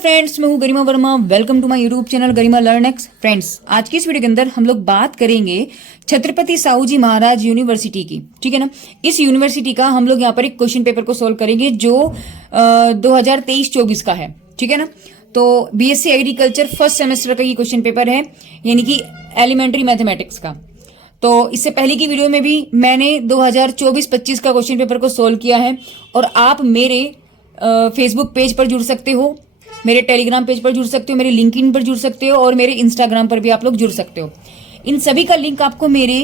Friends, मैं हूँ Garima Verma. Welcome to my YouTube channel Garima learn X. Friends, आज की इस वीडियो के अंदर हम लोग बात करेंगे छत्रपति साहू जी महाराज यूनिवर्सिटी की। ठीक है ना। इस यूनिवर्सिटी का हम लोग यहाँ पर एक क्वेश्चन पेपर को सोल्व करेंगे जो 2023-24 का है। ठीक है ना। तो बीएससी एग्रीकल्चर फर्स्ट सेमेस्टर का ये क्वेश्चन पेपर है, यानी कि एलिमेंट्री मैथमेटिक्स का। तो इससे पहले की वीडियो में भी मैंने 2024-25 का क्वेश्चन पेपर को सोल्व किया है, और आप मेरे फेसबुक पेज पर जुड़ सकते हो, मेरे टेलीग्राम पेज पर जुड़ सकते हो, मेरे लिंक्डइन पर जुड़ सकते हो, और मेरे इंस्टाग्राम पर भी आप लोग जुड़ सकते हो। इन सभी का लिंक आपको मेरे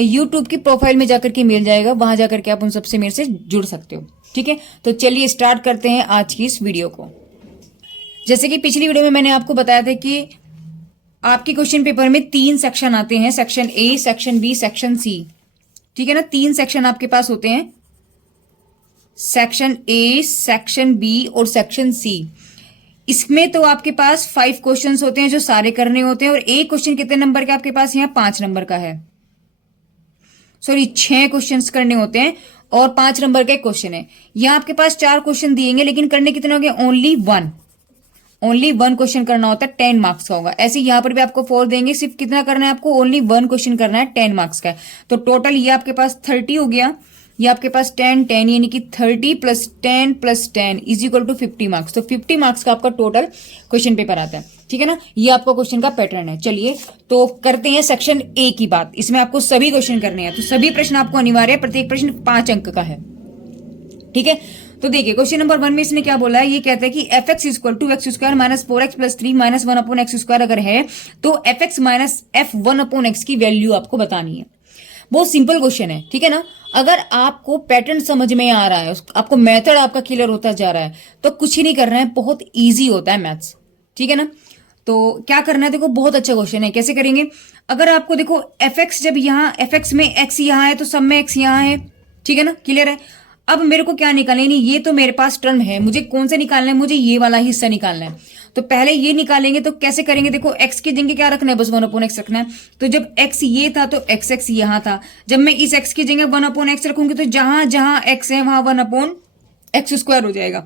यूट्यूब की प्रोफाइल में जाकर के मिल जाएगा, वहां जाकर के आप उन सबसे मेरे से जुड़ सकते हो। ठीक है, तो चलिए स्टार्ट करते हैं आज की इस वीडियो को। जैसे कि पिछली वीडियो में मैंने आपको बताया था कि आपके क्वेश्चन पेपर में 3 सेक्शन आते हैं, section A, section B, section C. ठीक है ना। 3 सेक्शन आपके पास होते हैं, सेक्शन ए, सेक्शन बी और सेक्शन सी। इसमें तो आपके पास 5 क्वेश्चंस होते हैं जो सारे करने होते हैं, और एक क्वेश्चन कितने नंबर का आपके पास यहाँ 5 नंबर का है। सॉरी, 6 क्वेश्चंस करने होते हैं और 5 नंबर का एक क्वेश्चन है। यहाँ आपके पास 4 क्वेश्चन दिएंगे, लेकिन करने कितने हो गए? ओनली वन क्वेश्चन करना होता है, 10 मार्क्स का होगा। ऐसे यहाँ पर भी आपको 4 देंगे, सिर्फ कितना करना है आपको? ओनली 1 क्वेश्चन करना है, 10 मार्क्स का है। तो टोटल ये आपके पास 30 हो गया। ये आपके पास 10 यानी कि 30 + 10 + 10 = 50 मार्क्स। तो 50 मार्क्स का आपका टोटल क्वेश्चन पेपर आता है। ठीक है ना। ये आपका क्वेश्चन का पैटर्न है। चलिए तो करते हैं सेक्शन ए की बात। इसमें आपको सभी क्वेश्चन करने हैं, तो सभी प्रश्न आपको अनिवार्य है। प्रत्येक प्रश्न 5 अंक का है। ठीक है, तो देखिए क्वेश्चन नंबर 1 में इसने क्या बोला है? ये कहता है कि fx = x² - 4x + 3 - 1/x² अगर है तो fx - f1/x की वैल्यू आपको बतानी है। बहुत सिंपल क्वेश्चन है। ठीक है ना। अगर आपको पैटर्न समझ में आ रहा है, आपको मेथड आपका क्लियर होता जा रहा है, तो कुछ ही नहीं करना है, बहुत इजी होता है मैथ्स। ठीक है ना। तो क्या करना है? देखो, बहुत अच्छा क्वेश्चन है। कैसे करेंगे? अगर आपको देखो fx, जब यहाँ fx में x यहाँ है तो सब में x यहाँ है। ठीक है ना, क्लियर है। अब मेरे को क्या निकालना है? नहीं, ये तो मेरे पास टर्म है, मुझे कौन सा निकालना है? मुझे ये वाला हिस्सा निकालना है। तो पहले ये निकालेंगे। तो कैसे करेंगे? देखो, x की जगह क्या रखना है? बस 1/x रखना है। तो जब x ये था तो x यहाँ था। जब मैं इस x की जगह 1/x रखूंगी तो जहां जहां x है वहां 1/x² हो जाएगा।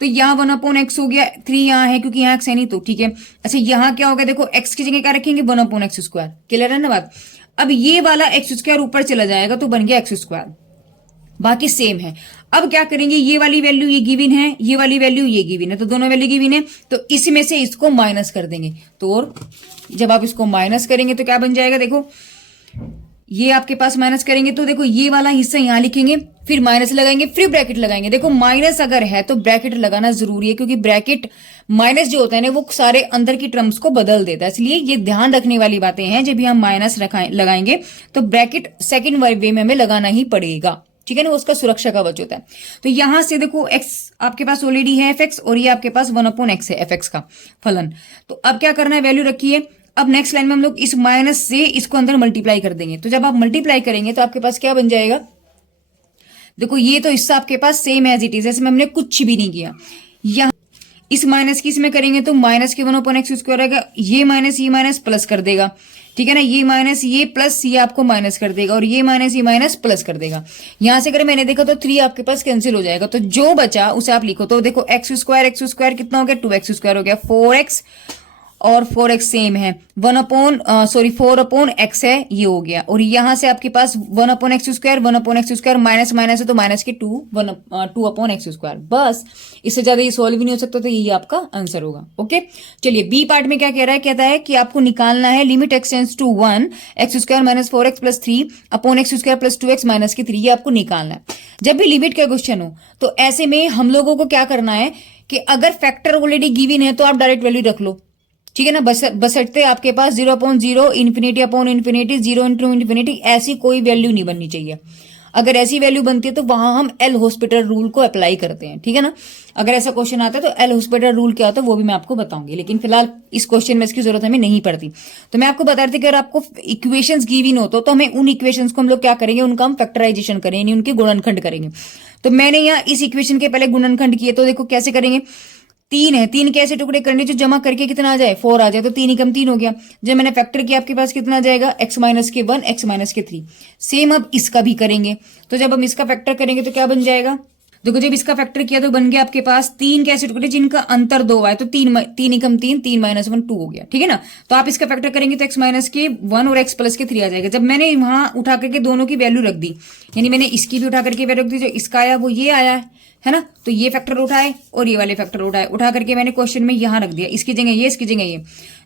तो यहाँ 1/x हो गया, 3 यहाँ है क्योंकि यहाँ x है नहीं, तो ठीक है। अच्छा, यहाँ क्या होगा? देखो, x की जगह क्या रखेंगे? 1/x²। क्लियर है ना बात? अब ये वाला x² ऊपर चला जाएगा तो बन गया x²। बाकी सेम है। अब क्या करेंगे? ये वाली वैल्यू ये गिवन है, ये वाली वैल्यू ये गिवन है, तो दोनों वैल्यू गिवन है, तो इसमें से इसको माइनस कर देंगे। तो और जब आप इसको माइनस करेंगे तो क्या बन जाएगा? देखो, ये आपके पास माइनस करेंगे तो देखो ये वाला हिस्सा यहां लिखेंगे, फिर माइनस लगाएंगे, फिर ब्रैकेट लगाएंगे। देखो, माइनस अगर है तो ब्रैकेट लगाना जरूरी है, क्योंकि ब्रैकेट माइनस जो होता है ना, वो सारे अंदर की टर्म्स को बदल देता है। इसलिए ये ध्यान रखने वाली बातें हैं। जब भी हम माइनस लगाएंगे तो ब्रैकेट सेकेंड वे में हमें लगाना ही पड़ेगा। ठीक है ना, उसका सुरक्षा कवच होता है। तो यहां से देखो, x आपके पास ऑलरेडी है fx, और ये आपके पास 1/x है, fx का फलन। तो अब क्या करना है? वैल्यू रखिए। अब नेक्स्ट लाइन में हम लोग इस माइनस से इसको अंदर मल्टीप्लाई कर देंगे। तो जब आप मल्टीप्लाई करेंगे तो आपके पास क्या बन जाएगा? देखो, ये तो हिस्सा आपके पास सेम एज इट इज, इसमें हमने कुछ भी नहीं किया। यहाँ इस माइनस की इसमें करेंगे तो माइनस के 1/x² रहेगा, ये माइनस प्लस कर देगा। ठीक है ना, ये माइनस ये प्लस ये आपको माइनस कर देगा, और ये माइनस प्लस कर देगा। यहां से अगर मैंने देखा तो 3 आपके पास कैंसिल हो जाएगा, तो जो बचा उसे आप लिखो। तो देखो, x² कितना हो गया? 2x² हो गया। 4x और 4x सेम है, 4/x है, ये हो गया। और यहां से आपके पास 1/x² माइनस है तो माइनस के 2/x²। बस, इससे ज्यादा ये सॉल्व भी नहीं हो सकता, तो यही आपका आंसर होगा। ओके, चलिए बी पार्ट में क्या कह रहा है? कहता है कि आपको निकालना है limit x tends to 1 x² - 4x + 3/x² + 2x - 3। ये आपको निकालना है। जब भी लिमिट का क्वेश्चन हो तो ऐसे में हम लोगों को क्या करना है कि अगर फैक्टर ऑलरेडी गिवन है तो आप डायरेक्ट वैल्यू रख लो। ठीक है ना। बशर्ते आपके पास 0/0, ∞/∞, 0 × ∞, ऐसी कोई वैल्यू नहीं बननी चाहिए। अगर ऐसी वैल्यू बनती है तो वहां हम एल हॉस्पिटल रूल को अप्लाई करते हैं। ठीक है ना। अगर ऐसा क्वेश्चन आता है तो एल हॉस्पिटल रूल क्या होता है वो भी मैं आपको बताऊंगी, लेकिन फिलहाल इस क्वेश्चन में इसकी जरूरत हमें नहीं पड़ती। तो मैं आपको बता रही थी कि अगर आपको इक्वेशंस गिवन हो तो हमें उन इक्वेशंस को हम लोग क्या करेंगे? उनका हम फैक्टराइजेशन करेंगे, उनके गुणनखंड करेंगे। तो मैंने यहाँ इस इक्वेशन के पहले गुणनखंड किए, तो देखो कैसे करेंगे? 3 है, 3 के ऐसे टुकड़े करने जो जमा करके कितना आ जाए? 4 आ जाए, तो 3 एकम 3 हो गया। जब मैंने फैक्टर किया आपके पास कितना आ जाएगा? x - के 1 x - के 3। सेम अब इसका भी करेंगे। तो जब हम इसका फैक्टर करेंगे तो क्या बन जाएगा? देखो जब इसका फैक्टर किया तो बन गया आपके पास 3 कैसे टुकड़े जिनका अंतर 2 आए, तो 3 एकम 3 माइनस 1 2 हो गया, ठीक है ना। तो आप इसका फैक्टर करेंगे तो x माइनस के 1 और x प्लस के 3 आ जाएगा। जब मैंने वहां उठा करके दोनों की वैल्यू रख दी, यानी मैंने इसकी भी उठा करके वैल्यू रख दी, जो इसका आया वो ये आया है ना, तो ये फैक्टर उठाए और ये वाले फैक्टर उठाए, उठा करके मैंने क्वेश्चन में यहां रख दिया, इसकी जगह ये, इसकी जगह ये,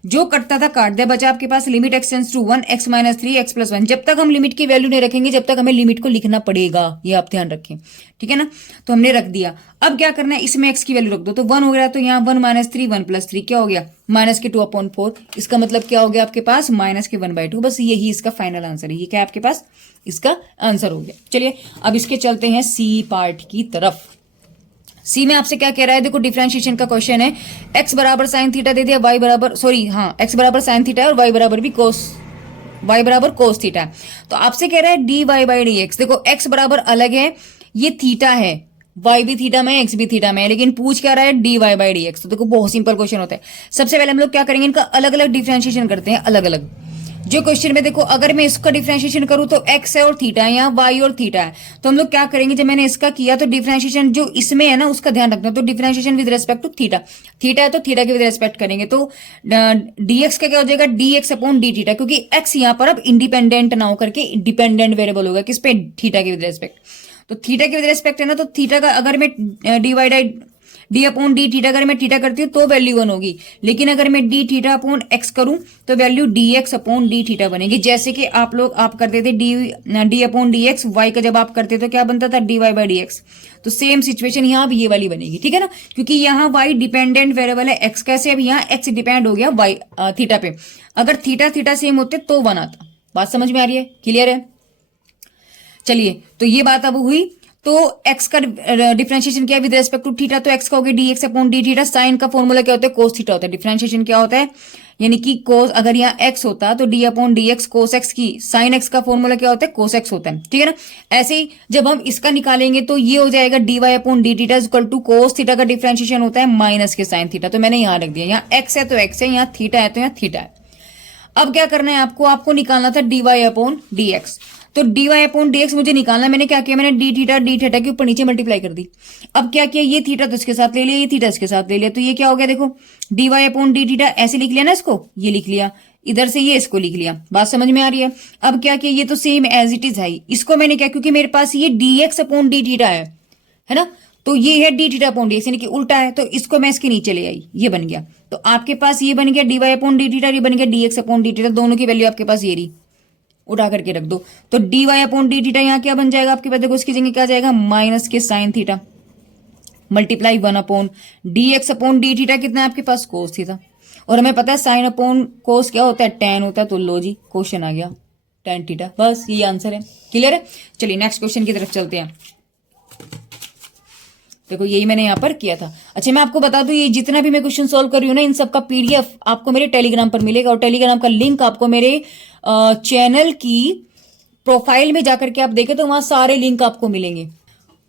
जो कटता था काट दिया, बचा आपके पास limit x tends to 1 x minus 3 x plus 1। जब तक हम लिमिट की वैल्यू नहीं रखेंगे जब तक हमें लिमिट को लिखना पड़ेगा, ये आप ध्यान रखें, ठीक है ना। तो हमने रख दिया, अब क्या करना है, इसमें x की वैल्यू रख दो, तो 1 हो गया, तो यहाँ 1 माइनस 3 1 प्लस 3 क्या हो गया, माइनस के 2/4। इसका मतलब क्या हो गया आपके पास, माइनस के 1/2। बस यही इसका फाइनल आंसर है, ये क्या है आपके पास, इसका आंसर हो गया। चलिए अब इसके चलते हैं सी पार्ट की तरफ। सी में आपसे क्या कह रहा है, देखो डिफरेंशिएशन का क्वेश्चन है, x बराबर साइन थीटा दे दिया, y बराबर x बराबर साइन थीटा है और y बराबर भी y बराबर कोस थीटा है। तो आपसे कह रहा है dy बाई dx। देखो x बराबर अलग है, ये थीटा है, y भी थीटा में x भी थीटा में है, लेकिन पूछ क्या रहा है dy बाई dx। तो देखो बहुत सिंपल क्वेश्चन होता है। सबसे पहले हम लोग क्या करेंगे, इनका अलग अलग डिफरेंशिएशन करते हैं, अलग अलग। जो क्वेश्चन में देखो अगर मैं इसका डिफरेंशिएशन करूं तो x है और थीटा है, यहाँ y और थीटा है, तो हम लोग क्या करेंगे, जब मैंने इसका किया तो डिफरेंशिएशन जो इसमें है ना उसका ध्यान रखना, तो differentiation with respect to theta, theta है तो थीटा के विद रेस्पेक्ट करेंगे, तो dx का क्या हो जाएगा, dx अपॉन डी थीटा, क्योंकि x यहाँ पर अब इंडिपेंडेंट ना होकर के डिपेंडेंट वेरिएबल होगा, किस पे, थीटा के विद रेस्पेक्ट। तो थीटा के विद रेस्पेक्ट है ना, तो थीटा का अगर मैं डी अपॉन डी थीटा अगर मैं थीटा करती हूँ तो वैल्यू 1 होगी, लेकिन अगर मैं डी थीटा अपॉन एक्स करूं तो value D X upon D theta बनेगी। जैसे कि आप करते थे D upon D X, Y का जब आप करते तो क्या बनता था, D Y by D X. तो सेम सिचुएशन यहाँ भी ये वाली बनेगी, ठीक है ना, क्योंकि यहाँ वाई डिपेंडेंट वेरिएबल है एक्स कैसे, अब यहाँ एक्स डिपेंड हो गया वाई थीटा पे। अगर थीटा थीटा सेम होते तो 1 आता। बात समझ में आ रही है, क्लियर है। चलिए तो ये बात अब हुई, तो x का डिफरेंशिएशन क्या है विद रेस्पेक्ट टू थीटा, तो x का हो गया dx upon D theta. Sine का फॉर्मूला क्या होता है, कोस थीटा होता है। डिफरेंशिएशन क्या होता है, यानी कि कोस, अगर यहाँ x होता तो d upon D x cos x की, साइन x का फॉर्मूला क्या होता है, कोस x होता है, ठीक है ना। ऐसे ही जब हम इसका निकालेंगे तो ये हो जाएगा dy upon D theta equal to cos theta का डिफरेंशिएशन होता है माइनस के साइन थीटा। तो मैंने यहाँ रख दिया, यहाँ x है तो x है, यहाँ थीटा है तो यहाँ थीटा है। अब क्या करना है आपको निकालना था dy अपॉन डी एक्स। तो dy अपॉन डी एक्स मुझे निकालना, मैंने क्या किया, मैंने डी थीटा के ऊपर नीचे मल्टीप्लाई कर दी। अब क्या किया, ये थीटा तो इसके साथ ले लिया, ये थीटा इसके साथ ले लिया, तो ये क्या हो गया, देखो dy अपॉन डी थीटा ऐसे लिख लिया ना, इसको ये लिख लिया, इधर से ये इसको लिख लिया। बात समझ में आ रही है। अब क्या किया, ये तो सेम एज इट इज है, इसको मैंने क्या, क्योंकि मेरे पास ये dx अपॉन डी थीटा है ना, तो ये है D theta upon D x, यानी कि उल्टा है, तो इसको मैं इसके नीचे ले आई, ये बन गया। तो आपके पास ये बन गया dy अपॉन डी थीटा, ये बन गया dx अपॉन डी थीटा, दोनों की वैल्यू आपके पास ये रही, उठा करके रख दो। तो dy अपॉन डी थीटा यहाँ क्या बन जाएगा आपके पास, देखो इसकी जगह क्या जाएगा, माइनस के sine theta multiply 1 upon dx upon D theta, कितना है आपके पास, कोस थीटा। और हमें पता है साइन अपॉन कोस क्या होता है, टेन होता है, तो लो जी क्वेश्चन आ गया टेन थीटा। बस ये आंसर है, क्लियर है। चलिए नेक्स्ट क्वेश्चन की तरफ चलते हैं। देखो यही मैंने यहाँ पर किया था। अच्छा मैं आपको बता दूं, ये जितना भी मैं क्वेश्चन सॉल्व कर रही हूँ ना, इन सब का पीडीएफ आपको मेरे टेलीग्राम पर मिलेगा, और टेलीग्राम का लिंक आपको मेरे चैनल की प्रोफाइल में जाकर के आप देखें तो वहां सारे लिंक आपको मिलेंगे।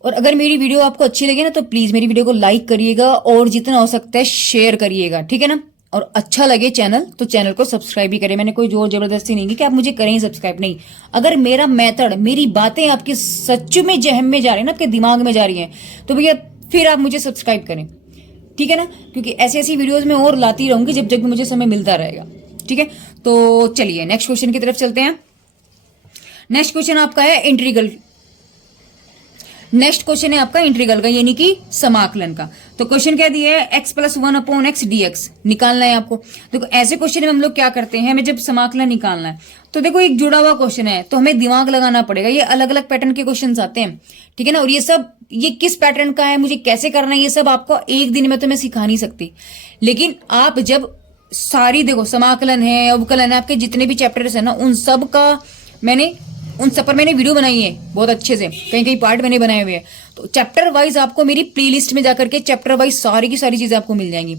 और अगर मेरी वीडियो आपको अच्छी लगे ना तो प्लीज मेरी वीडियो को लाइक करिएगा और जितना हो सकता है शेयर करिएगा, ठीक है ना। और अच्छा लगे चैनल तो चैनल को सब्सक्राइब भी करें। मैंने कोई जोर जबरदस्ती नहीं की कि आप मुझे करें सब्सक्राइब, नहीं। अगर मेरा मेथड, मेरी बातें आपके सच में जहम में जा रही है ना, आपके दिमाग में जा रही हैं, तो भैया फिर आप मुझे सब्सक्राइब करें, ठीक है ना, क्योंकि ऐसी ऐसी वीडियोस मैं और लाती रहूंगी जब जब भी मुझे समय मिलता रहेगा, ठीक है। तो चलिए नेक्स्ट क्वेश्चन की तरफ चलते हैं। नेक्स्ट क्वेश्चन आपका है इंटीग्रल, नेक्स्ट क्वेश्चन है आपका इंटीग्रल का, यानी कि समाकलन का। तो क्वेश्चन क्या दिया है, x plus 1 upon x D x निकालना है आपको। देखो ऐसे क्वेश्चन में हम लोग क्या करते हैं, हमें जब समाकलन निकालना है तो देखो एक जुड़ा हुआ क्वेश्चन है तो हमें दिमाग लगाना पड़ेगा। ये अलग अलग पैटर्न के क्वेश्चन आते हैं, ठीक है ना। और ये सब, ये किस पैटर्न का है, मुझे कैसे करना है, ये सब आपको एक दिन में तो मैं सिखा नहीं सकती। लेकिन आप जब सारी देखो समाकलन है, अवकलन है, आपके जितने भी चैप्टर्स है ना, उन सब पर मैंने वीडियो बनाई है बहुत अच्छे से, कहीं कहीं पार्ट मैंने बनाए हुए हैं। तो चैप्टर वाइज आपको मेरी प्लेलिस्ट में जाकर के चैप्टर वाइज सारी की सारी चीजें आपको मिल जाएंगी।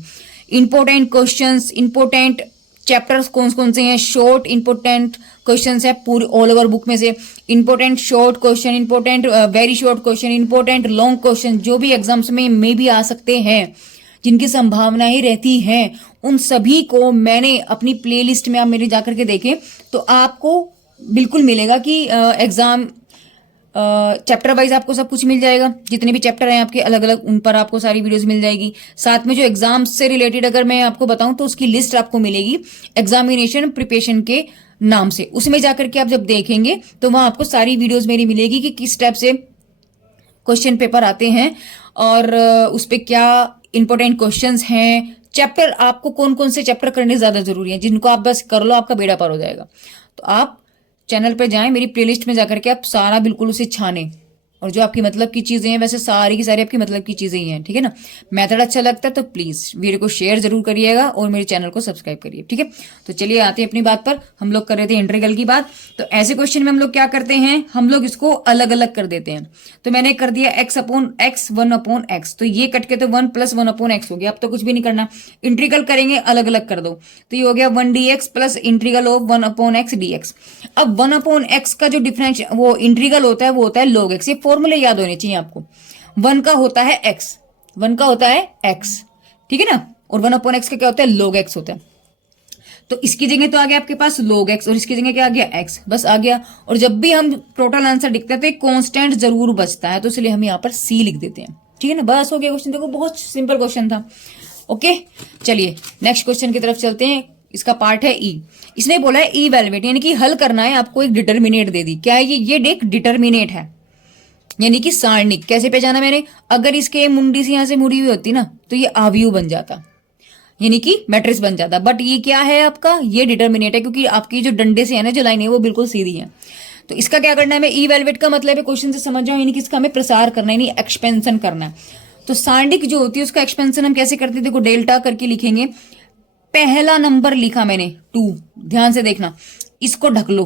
इंपॉर्टेंट क्वेश्चंस, इंपॉर्टेंट चैप्टर्स कौन कौन से हैं, शॉर्ट इंपॉर्टेंट क्वेश्चंस है पूरी ऑल ओवर बुक में से, important short question, important very short question, important long question जो भी एग्जाम्स में भी आ सकते हैं, जिनकी संभावनाएं रहती हैं, उन सभी को मैंने अपनी प्लेलिस्ट में आप मेरे जाकर के देखें तो आपको बिल्कुल मिलेगा कि एग्जाम चैप्टर वाइज आपको सब कुछ मिल जाएगा, जितने भी चैप्टर हैं आपके अलग अलग, उन पर आपको सारी वीडियोस मिल जाएगी। साथ में जो एग्जाम से रिलेटेड अगर मैं आपको बताऊं तो उसकी लिस्ट आपको मिलेगी एग्जामिनेशन प्रिपरेशन के नाम से। उसमें जाकर के आप जब देखेंगे तो वहां आपको सारी वीडियोस मेरी मिलेगी कि किस टाइप से क्वेश्चन पेपर आते हैं और उस पर क्या इंपॉर्टेंट क्वेश्चंस हैं, चैप्टर आपको कौन कौन से चैप्टर करने ज्यादा जरूरी है, जिनको आप बस कर लो आपका बेड़ा पार हो जाएगा। तो आप चैनल पे जाएं, मेरी प्लेलिस्ट में जाकर के आप सारा बिल्कुल उसे छाने, और जो आपकी मतलब की चीजें हैं वैसे सारी की सारी आपकी मतलब की चीजें ही हैं, ठीक है ना। मेथड अच्छा लगता है तो प्लीज वीडियो को शेयर जरूर करिएगा और मेरे चैनल को सब्सक्राइब करिए, ठीक है। तो चलिए आते हैं अपनी बात पर। हम लोग कर रहे थे इंटीग्रल की बात, तो ऐसे क्वेश्चन में हम लोग क्या करते हैं, हम लोग इसको अलग अलग कर देते हैं। तो मैंने कर दिया x upon x, 1 upon x, तो ये कट के तो 1 प्लस 1 अपॉन एक्स हो गया। अब तो कुछ भी नहीं करना, इंटीग्रल करेंगे अलग अलग कर दो, तो ये हो गया 1 dx plus integral of 1 upon x dx। अब 1 अपॉन एक्स का जो डिफरेंस वो इंटीग्रल होता है वो होता है log x। ये फॉर्मूले याद होने चाहिए आपको। 1 का होता है x, 1 का होता है x, ठीक है ना, और 1 अपॉन एक्स का क्या होता है log x होता है। तो इसकी जगह तो आ गया आपके पास log x और इसकी जगह क्या आ गया x, बस आ गया। और जब भी हम टोटल आंसर लिखते हैं तो एक कांस्टेंट जरूर बचता है, तो इसलिए हम यहाँ पर c लिख देते हैं, ठीक है ना। बस हो गया क्वेश्चन। देखो बहुत सिंपल क्वेश्चन था। ओके चलिए नेक्स्ट क्वेश्चन की तरफ चलते हैं। इसका पार्ट है ई। इसने बोला है ई वैल्यूएट, यानी कि हल करना है आपको। एक डिटर्मिनेट दे दी, क्या है ये एक डिटर्मिनेट है, यानी कि सारणिक। कैसे पहचाना मैंने, अगर इसके मुंडी से यहां से मुड़ी हुई होती ना तो ये अवयव बन जाता, यानी कि मैट्रिक्स बन जाता। बट ये क्या है आपका, ये डिटर्मिनेट है, क्योंकि आपकी जो डंडे से है ना जो लाइन है वो बिल्कुल सीधी है। तो इसका क्या करना है, मैं ई वैल्यूएट का मतलब है क्वेश्चन से समझ जाऊं, यानी कि इसका हमें प्रसार करना है, यानी एक्सपेंशन करना है। तो सारणिक जो होती है उसका एक्सपेंशन हम कैसे करते हैं, देखो डेल्टा करके लिखेंगे। पहला नंबर लिखा मैंने 2, ध्यान से देखना, इसको ढक लो,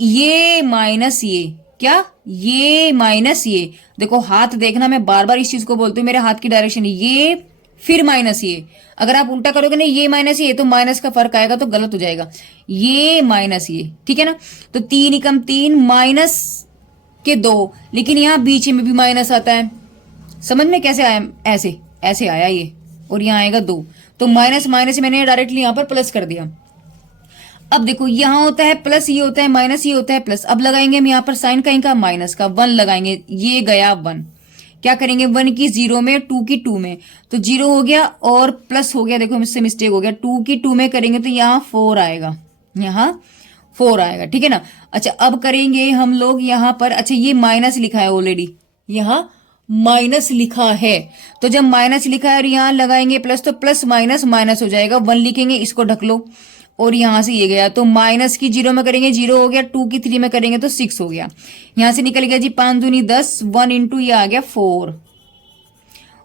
ये माइनस ये, क्या ये माइनस ये। देखो हाथ देखना, मैं बार बार इस चीज को बोलती हूँ, मेरे हाथ की डायरेक्शन ये फिर माइनस ये। अगर आप उल्टा करोगे ना, ये माइनस ये, तो माइनस का फर्क आएगा तो गलत हो जाएगा, ये माइनस ये, ठीक है ना। तो 3 एकम 3 माइनस के 2, लेकिन यहां बीच में भी माइनस आता है। समझ में कैसे आया, ऐसे ऐसे आया ये, और यहां आएगा 2, तो माइनस माइनस मैंने डायरेक्टली यहां पर प्लस कर दिया। अब देखो यहां होता है प्लस, ये होता है माइनस, ये होता है प्लस। अब लगाएंगे हम यहां पर साइन कहीं का माइनस का, 1 लगाएंगे, ये गया 1। क्या करेंगे, 1 की 0 में, 2 की 2 में, तो 0 हो गया और प्लस हो गया। देखो मुझसे मिस्टेक हो गया, 2 की 2 में करेंगे तो यहाँ 4 आएगा, यहाँ 4 आएगा, ठीक है ना। अच्छा अब करेंगे हम लोग यहाँ पर, अच्छा ये माइनस लिखा है ऑलरेडी, यहाँ माइनस लिखा है, तो जब माइनस लिखा है और यहाँ लगाएंगे प्लस, तो प्लस माइनस माइनस हो जाएगा। 1 लिखेंगे, इसको ढक लो, और यहां से ये गया, तो माइनस की 0 में करेंगे 0 हो गया, 2 की 3 में करेंगे तो 6 हो गया। यहां से निकल गया जी 5 दूनी 10, 1 इंटू ये आ गया 4,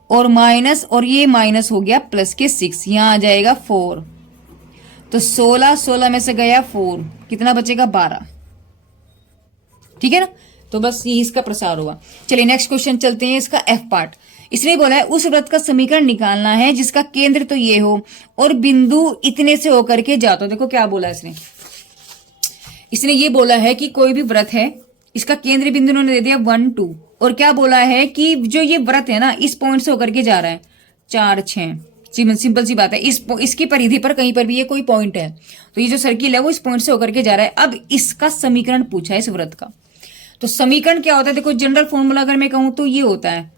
और माइनस, और ये माइनस हो गया प्लस के 6, यहां आ जाएगा 4, तो 16 में से गया 4, कितना बचेगा 12, ठीक है ना। तो बस ये इसका प्रसार होगा। चलिए नेक्स्ट क्वेश्चन चलते हैं, इसका एफ पार्ट। इसने बोला है उस वृत्त का समीकरण निकालना है जिसका केंद्र तो ये हो और बिंदु इतने से होकर के जाता हो। देखो क्या बोला इसने ये बोला है कि कोई भी वृत्त है, इसका केंद्र बिंदु उन्होंने दे दिया 1 2, और क्या बोला है कि जो ये वृत्त है ना इस पॉइंट से होकर के जा रहा है 4 6, सिंपल सी बात है। इसकी परिधि पर कहीं पर भी ये कोई पॉइंट है, तो ये जो सर्किल है वो इस पॉइंट से होकर के जा रहा है। अब इसका समीकरण पूछा है इस वृत्त का, तो समीकरण क्या होता है, देखो जनरल फॉर्मूला अगर मैं कहूं तो ये होता है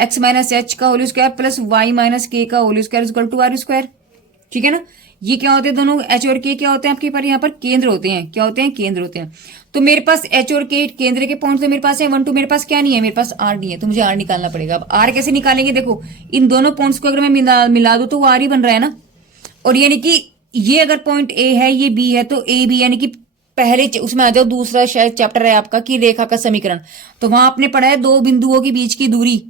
x माइनस एच का whole square plus y minus K का whole square equal to R square, ठीक है ना। ये क्या होते हैं दोनों, h और k क्या होते हैं आपके पास, यहाँ पर केंद्र होते हैं, क्या होते हैं, केंद्र होते हैं। तो मेरे पास h और k केंद्र के पॉइंट तो मेरे पास है 1 2, मेरे पास क्या नहीं है, मेरे पास r नहीं है, तो मुझे r निकालना पड़ेगा। अब r कैसे निकालेंगे, देखो इन दोनों पॉइंट्स को अगर मैं मिला दूं तो वो r ही बन रहा है ना। और यानी कि ये अगर पॉइंट a है ये b है तो a b, यानी कि पहले उसमें आ जाओ, दूसरा शायद चैप्टर है आपका कि रेखा का समीकरण, तो वहां आपने पढ़ा है दो बिंदुओं के बीच की दूरी,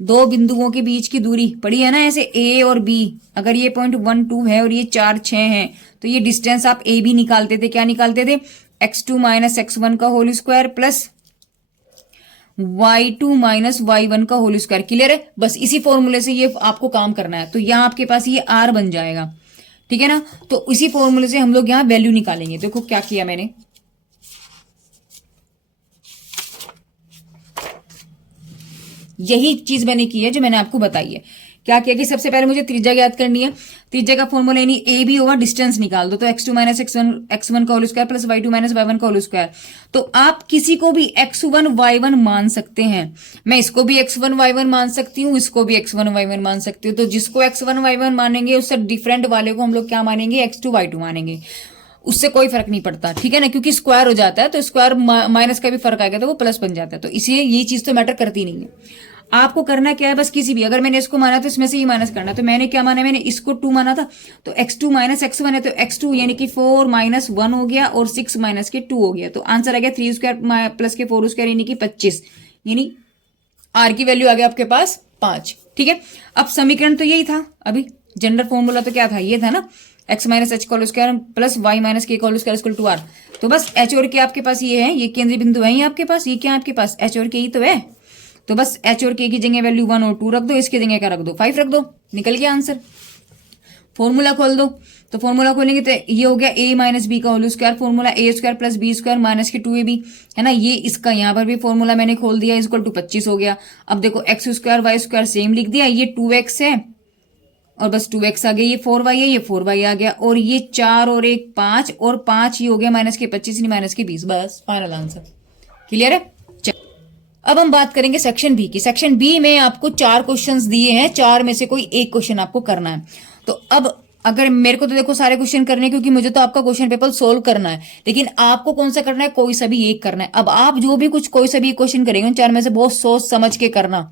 दो बिंदुओं के बीच की दूरी पढ़ी है ना, ऐसे ए और बी। अगर ये पॉइंट 1 2 है और ये 4 6 है, तो ये डिस्टेंस आप ए बी निकालते थे, क्या निकालते थे, x2 माइनस x1 का whole square plus y2 minus y1 का होल स्क्वायर। क्लियर है, बस इसी फॉर्मूले से ये आपको काम करना है। तो यहाँ आपके पास ये r बन जाएगा, ठीक है ना। तो इसी फॉर्मूले से हम लोग यहाँ वैल्यू निकालेंगे। देखो क्या किया मैंने, यही चीज मैंने की है जो मैंने आपको बताई है क्या किया कि सबसे पहले मुझे त्रिज्या ज्ञात करनी है। त्रिज्या का फॉर्मूला यानी ए बी ओवर डिस्टेंस निकाल दो, तो x2 माइनस x1 का whole square plus y2 minus y1 का होल स्क्वायर। तो आप किसी को भी x1 y1 मान सकते हैं। मैं इसको भी x1 y1 मान सकती हूँ, इसको भी x1 y1 मान सकती हूँ। तो जिसको x1 y1 मानेंगे उससे डिफरेंट वाले को हम लोग क्या मानेंगे, x2 y2 मानेंगे। उससे कोई फर्क नहीं पड़ता, ठीक है ना, क्योंकि स्क्वायर हो जाता है तो स्क्वायर माइनस का भी फर्क आएगा तो वो प्लस बन जाता है। तो इसलिए ये चीज तो मैटर करती नहीं है। आपको करना क्या है, बस किसी भी, अगर मैंने इसको माना तो इसमें से ही माइनस करना। तो मैंने क्या माना, मैंने इसको 2 माना था, तो x2 माइनस x1 है, तो x2 यानी कि 4 माइनस 1 हो गया और 6 माइनस के 2 हो गया। तो आंसर आ गया 3 स्क्वायर प्लस के 4 स्क्वायर यानी कि 25, यानी आर की वैल्यू आ गया आपके पास 5। ठीक है, अब समीकरण तो यही था, अभी जनरल फॉर्मूला तो क्या था, ये था ना, x माइनस एच का whole square plus y minus K का whole square equal to R. तो बस h और k आपके पास ये है, ये केंद्रीय बिंदु है आपके पास, ये क्या आपके पास h और k ही तो है। तो बस h और k की जगह वैल्यू 1 और 2 रख दो, इसकी जगह क्या रख दो, 5 रख दो, निकल गया आंसर। फॉर्मूला खोल दो, तो फॉर्मूला खोलेंगे तो ये हो गया a माइनस बी का whole square, formula A square plus B square minus के 2ab है ना, ये इसका यहाँ पर भी फॉर्मूला मैंने खोल दिया, इक्वल टू 25 हो गया। अब देखो X square Y square same लिख दिया, ये 2x है और बस 2x आ गया, ये 4y है, ये 4y आ गया, और ये 4 और 1 5 और 5 ही हो गया माइनस के 25 नहीं माइनस के 20, बस फाइनल आंसर। क्लियर है। अब हम बात करेंगे सेक्शन बी की। सेक्शन बी में आपको 4 क्वेश्चंस दिए हैं, 4 में से कोई एक क्वेश्चन आपको करना है। तो अब अगर मेरे को तो देखो सारे क्वेश्चन करने हैं क्योंकि मुझे तो आपका क्वेश्चन पेपर सोल्व करना है, लेकिन आपको कौन सा करना है, कोई सा भी एक करना है। अब आप जो भी कुछ कोई सा भी क्वेश्चन करेंगे उन 4 में से बहुत सोच समझ के करना,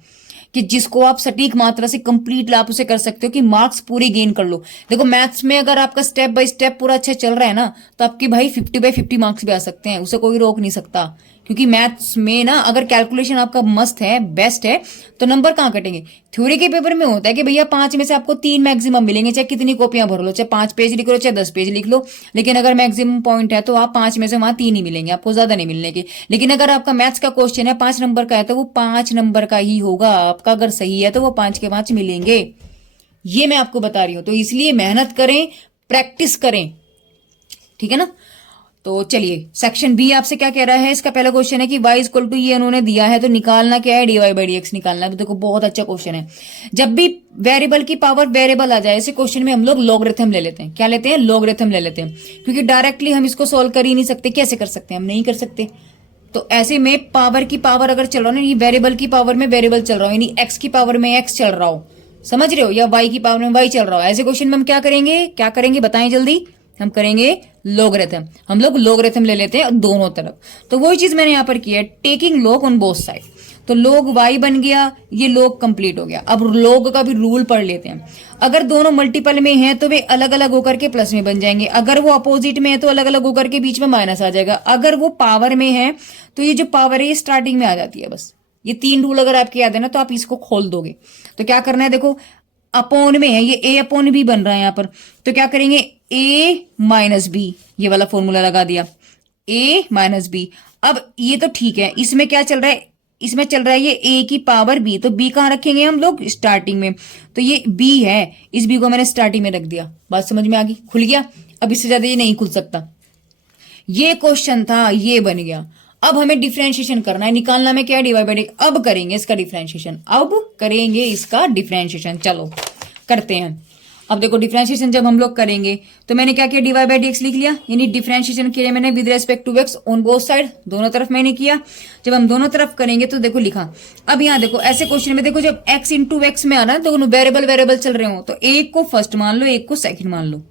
कि जिसको आप सटीक मात्रा से कंप्लीट आप उसे कर सकते हो कि मार्क्स पूरे गेन कर लो। देखो मैथ्स में अगर आपका स्टेप बाय स्टेप पूरा अच्छा चल रहा है ना, तो आपके भाई 50/50 मार्क्स भी आ सकते हैं, उसे कोई रोक नहीं सकता। क्योंकि मैथ्स में ना अगर कैलकुलेशन आपका मस्त है, बेस्ट है, तो नंबर कहाँ कटेंगे। थ्योरी के पेपर में होता है कि भैया 5 में से आपको 3 मैक्सिमम मिलेंगे, चाहे कितनी कॉपियां भर लो, चाहे 5 पेज लिख लो, चाहे 10 पेज लिख लो, लेकिन अगर मैक्सिमम पॉइंट है तो आप 5 में से वहां 3 ही मिलेंगे, आपको ज्यादा नहीं मिलने के। लेकिन अगर आपका मैथ्स का क्वेश्चन है 5 नंबर का है तो वो 5 नंबर का ही होगा आपका, अगर सही है तो वो 5 के 5 मिलेंगे। ये मैं आपको बता रही हूं, तो इसलिए मेहनत करें, प्रैक्टिस करें, ठीक है ना। तो चलिए सेक्शन बी आपसे क्या कह रहा है, इसका पहला क्वेश्चन है कि y इक्वल टू ये उन्होंने दिया है तो निकालना क्या है, dy/dx निकालना है। देखो बहुत अच्छा क्वेश्चन है। जब भी वेरिएबल की पावर वेरिएबल आ जाए ऐसे क्वेश्चन में हम लोग लॉगरिथम ले लेते हैं। क्या लेते हैं, लॉगरिथम ले लेते हैं, क्योंकि डायरेक्टली हम इसको सोल्व कर ही नहीं सकते। कैसे कर सकते हैं, हम नहीं कर सकते। तो ऐसे में पावर की पावर अगर चल रहा हो ना, ये वेरिएबल की पावर में वेरिएबल चल रहा हो, यानी एक्स की पावर में एक्स चल रहा हो, समझ रहे हो, या वाई की पावर में वाई चल रहा हो, ऐसे क्वेश्चन में हम क्या करेंगे बताएं जल्दी, हम करेंगे लॉगरिथम। हम लोग लॉगरिथम ले लेते हैं दोनों तरफ। तो वही चीज मैंने यहां पर की है, taking log on both side. तो log y बन गया, ये log कंप्लीट हो गया। अब log का भी रूल पढ़ लेते हैं। अगर दोनों मल्टीपल में हैं तो वे अलग अलग होकर के प्लस में बन जाएंगे, अगर वो अपोजिट में है तो अलग अलग होकर के बीच में माइनस आ जाएगा, अगर वो पावर में है तो ये जो पावर है ये स्टार्टिंग में आ जाती है। बस ये 3 रूल अगर आपके याद है ना तो आप इसको खोल दोगे। तो क्या करना है, देखो अपॉन में है, ये a अपॉन बी बन रहा है यहाँ पर, तो क्या करेंगे a माइनस बी, ये वाला फॉर्मूला लगा दिया, a माइनस बी। अब ये तो ठीक है, इसमें क्या चल रहा है, इसमें चल रहा है ये a की पावर b, तो b कहाँ रखेंगे हम लोग, स्टार्टिंग में। तो ये b है, इस b को मैंने स्टार्टिंग में रख दिया। बात समझ में आ गई, खुल गया। अब इससे ज्यादा ये नहीं खुल सकता। ये क्वेश्चन था, ये बन गया। अब हमें डिफरेंशिएशन करना है, निकालना में क्या है, dy/dx। अब करेंगे इसका डिफरेंशिएशन, चलो करते हैं। अब देखो डिफरेंशिएशन जब हम लोग करेंगे तो मैंने क्या किया, dy/dx लिख लिया, यानी डिफरेंशिएशन किया मैंने with respect to x on both side, दोनों तरफ मैंने किया। जब हम दोनों तरफ करेंगे तो देखो लिखा। अब यहाँ देखो ऐसे क्वेश्चन में देखो जब x इंटू एक्स में आ रहा है तो वेरिएबल चल रहे हो, तो एक को फर्स्ट मान लो, एक को सेकंड मान लो,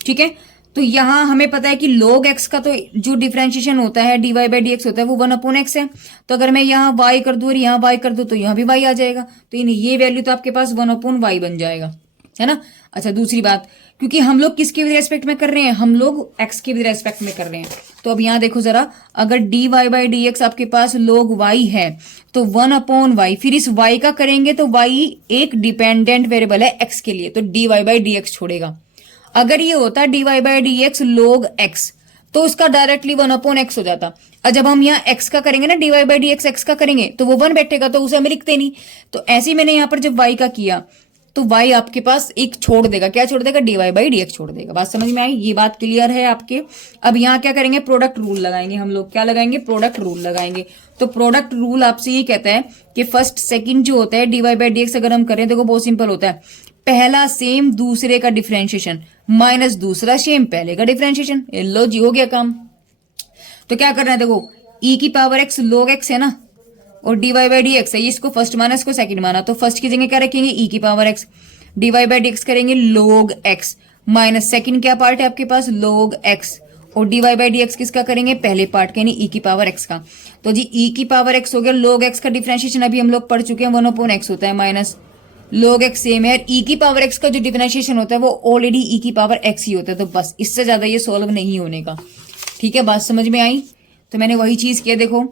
ठीक है। तो यहाँ हमें पता है कि log x का तो जो डिफरेंशिएशन होता है dy/dx होता है वो 1/x है। तो अगर मैं यहाँ y कर दूं और यहाँ y कर दूं तो यहाँ भी y आ जाएगा, तो ये वैल्यू तो आपके पास 1/y बन जाएगा, है ना। अच्छा दूसरी बात, क्योंकि हम लोग किसके विद रेस्पेक्ट में कर रहे हैं, हम लोग x के विद रेस्पेक्ट में कर रहे हैं। तो अब यहाँ देखो जरा, अगर dy/dx आपके पास log y है तो 1/y, फिर इस y का करेंगे तो y एक डिपेंडेंट वेरिएबल है x के लिए, तो dy/dx छोड़ेगा। अगर ये होता dy/dx log x तो उसका डायरेक्टली 1/x हो जाता। और जब हम यहाँ x का करेंगे ना, dy/dx x का करेंगे तो वो 1 बैठेगा, तो उसे हम लिखते नहीं। तो ऐसे ही मैंने यहाँ पर जब y का किया तो y आपके पास एक छोड़ देगा, क्या छोड़ देगा, dy/dx छोड़ देगा। बात समझ में आई, ये बात क्लियर है आपके। अब यहाँ क्या करेंगे, प्रोडक्ट रूल लगाएंगे हम लोग, क्या लगाएंगे, प्रोडक्ट रूल लगाएंगे। तो प्रोडक्ट रूल आपसे ये कहता है कि फर्स्ट सेकंड जो होता है dy/dx अगर हम करें, देखो बहुत सिंपल होता है, पहला सेम दूसरे का डिफरेंशिएशन माइनस दूसरा सेम पहले का डिफरेंशिएशन, लो जी हो गया काम। तो क्या करना है, देखो e की पावर x log x है ना, और dy/dx है, इसको फर्स्ट माना इसको सेकंड माना, तो फर्स्ट की जगह क्या रखेंगे, e की पावर x, dy/dx करेंगे log x माइनस सेकंड क्या पार्ट है आपके पास, log x, और dy/dx किसका करेंगे, पहले पार्ट का, यानी e की पावर x का। तो जी e की पावर x हो गया, log x का डिफरेंशिएशन अभी हम लोग पढ़ चुके हैं 1/x होता है, माइनस log x सेम है, e की पावर x का जो डिफरेंशिएशन होता है वो ऑलरेडी e की पावर x ही होता है। तो बस इससे ज्यादा ये सॉल्व नहीं होने का। ठीक है, बात समझ में आई। तो मैंने वही चीज किया, देखो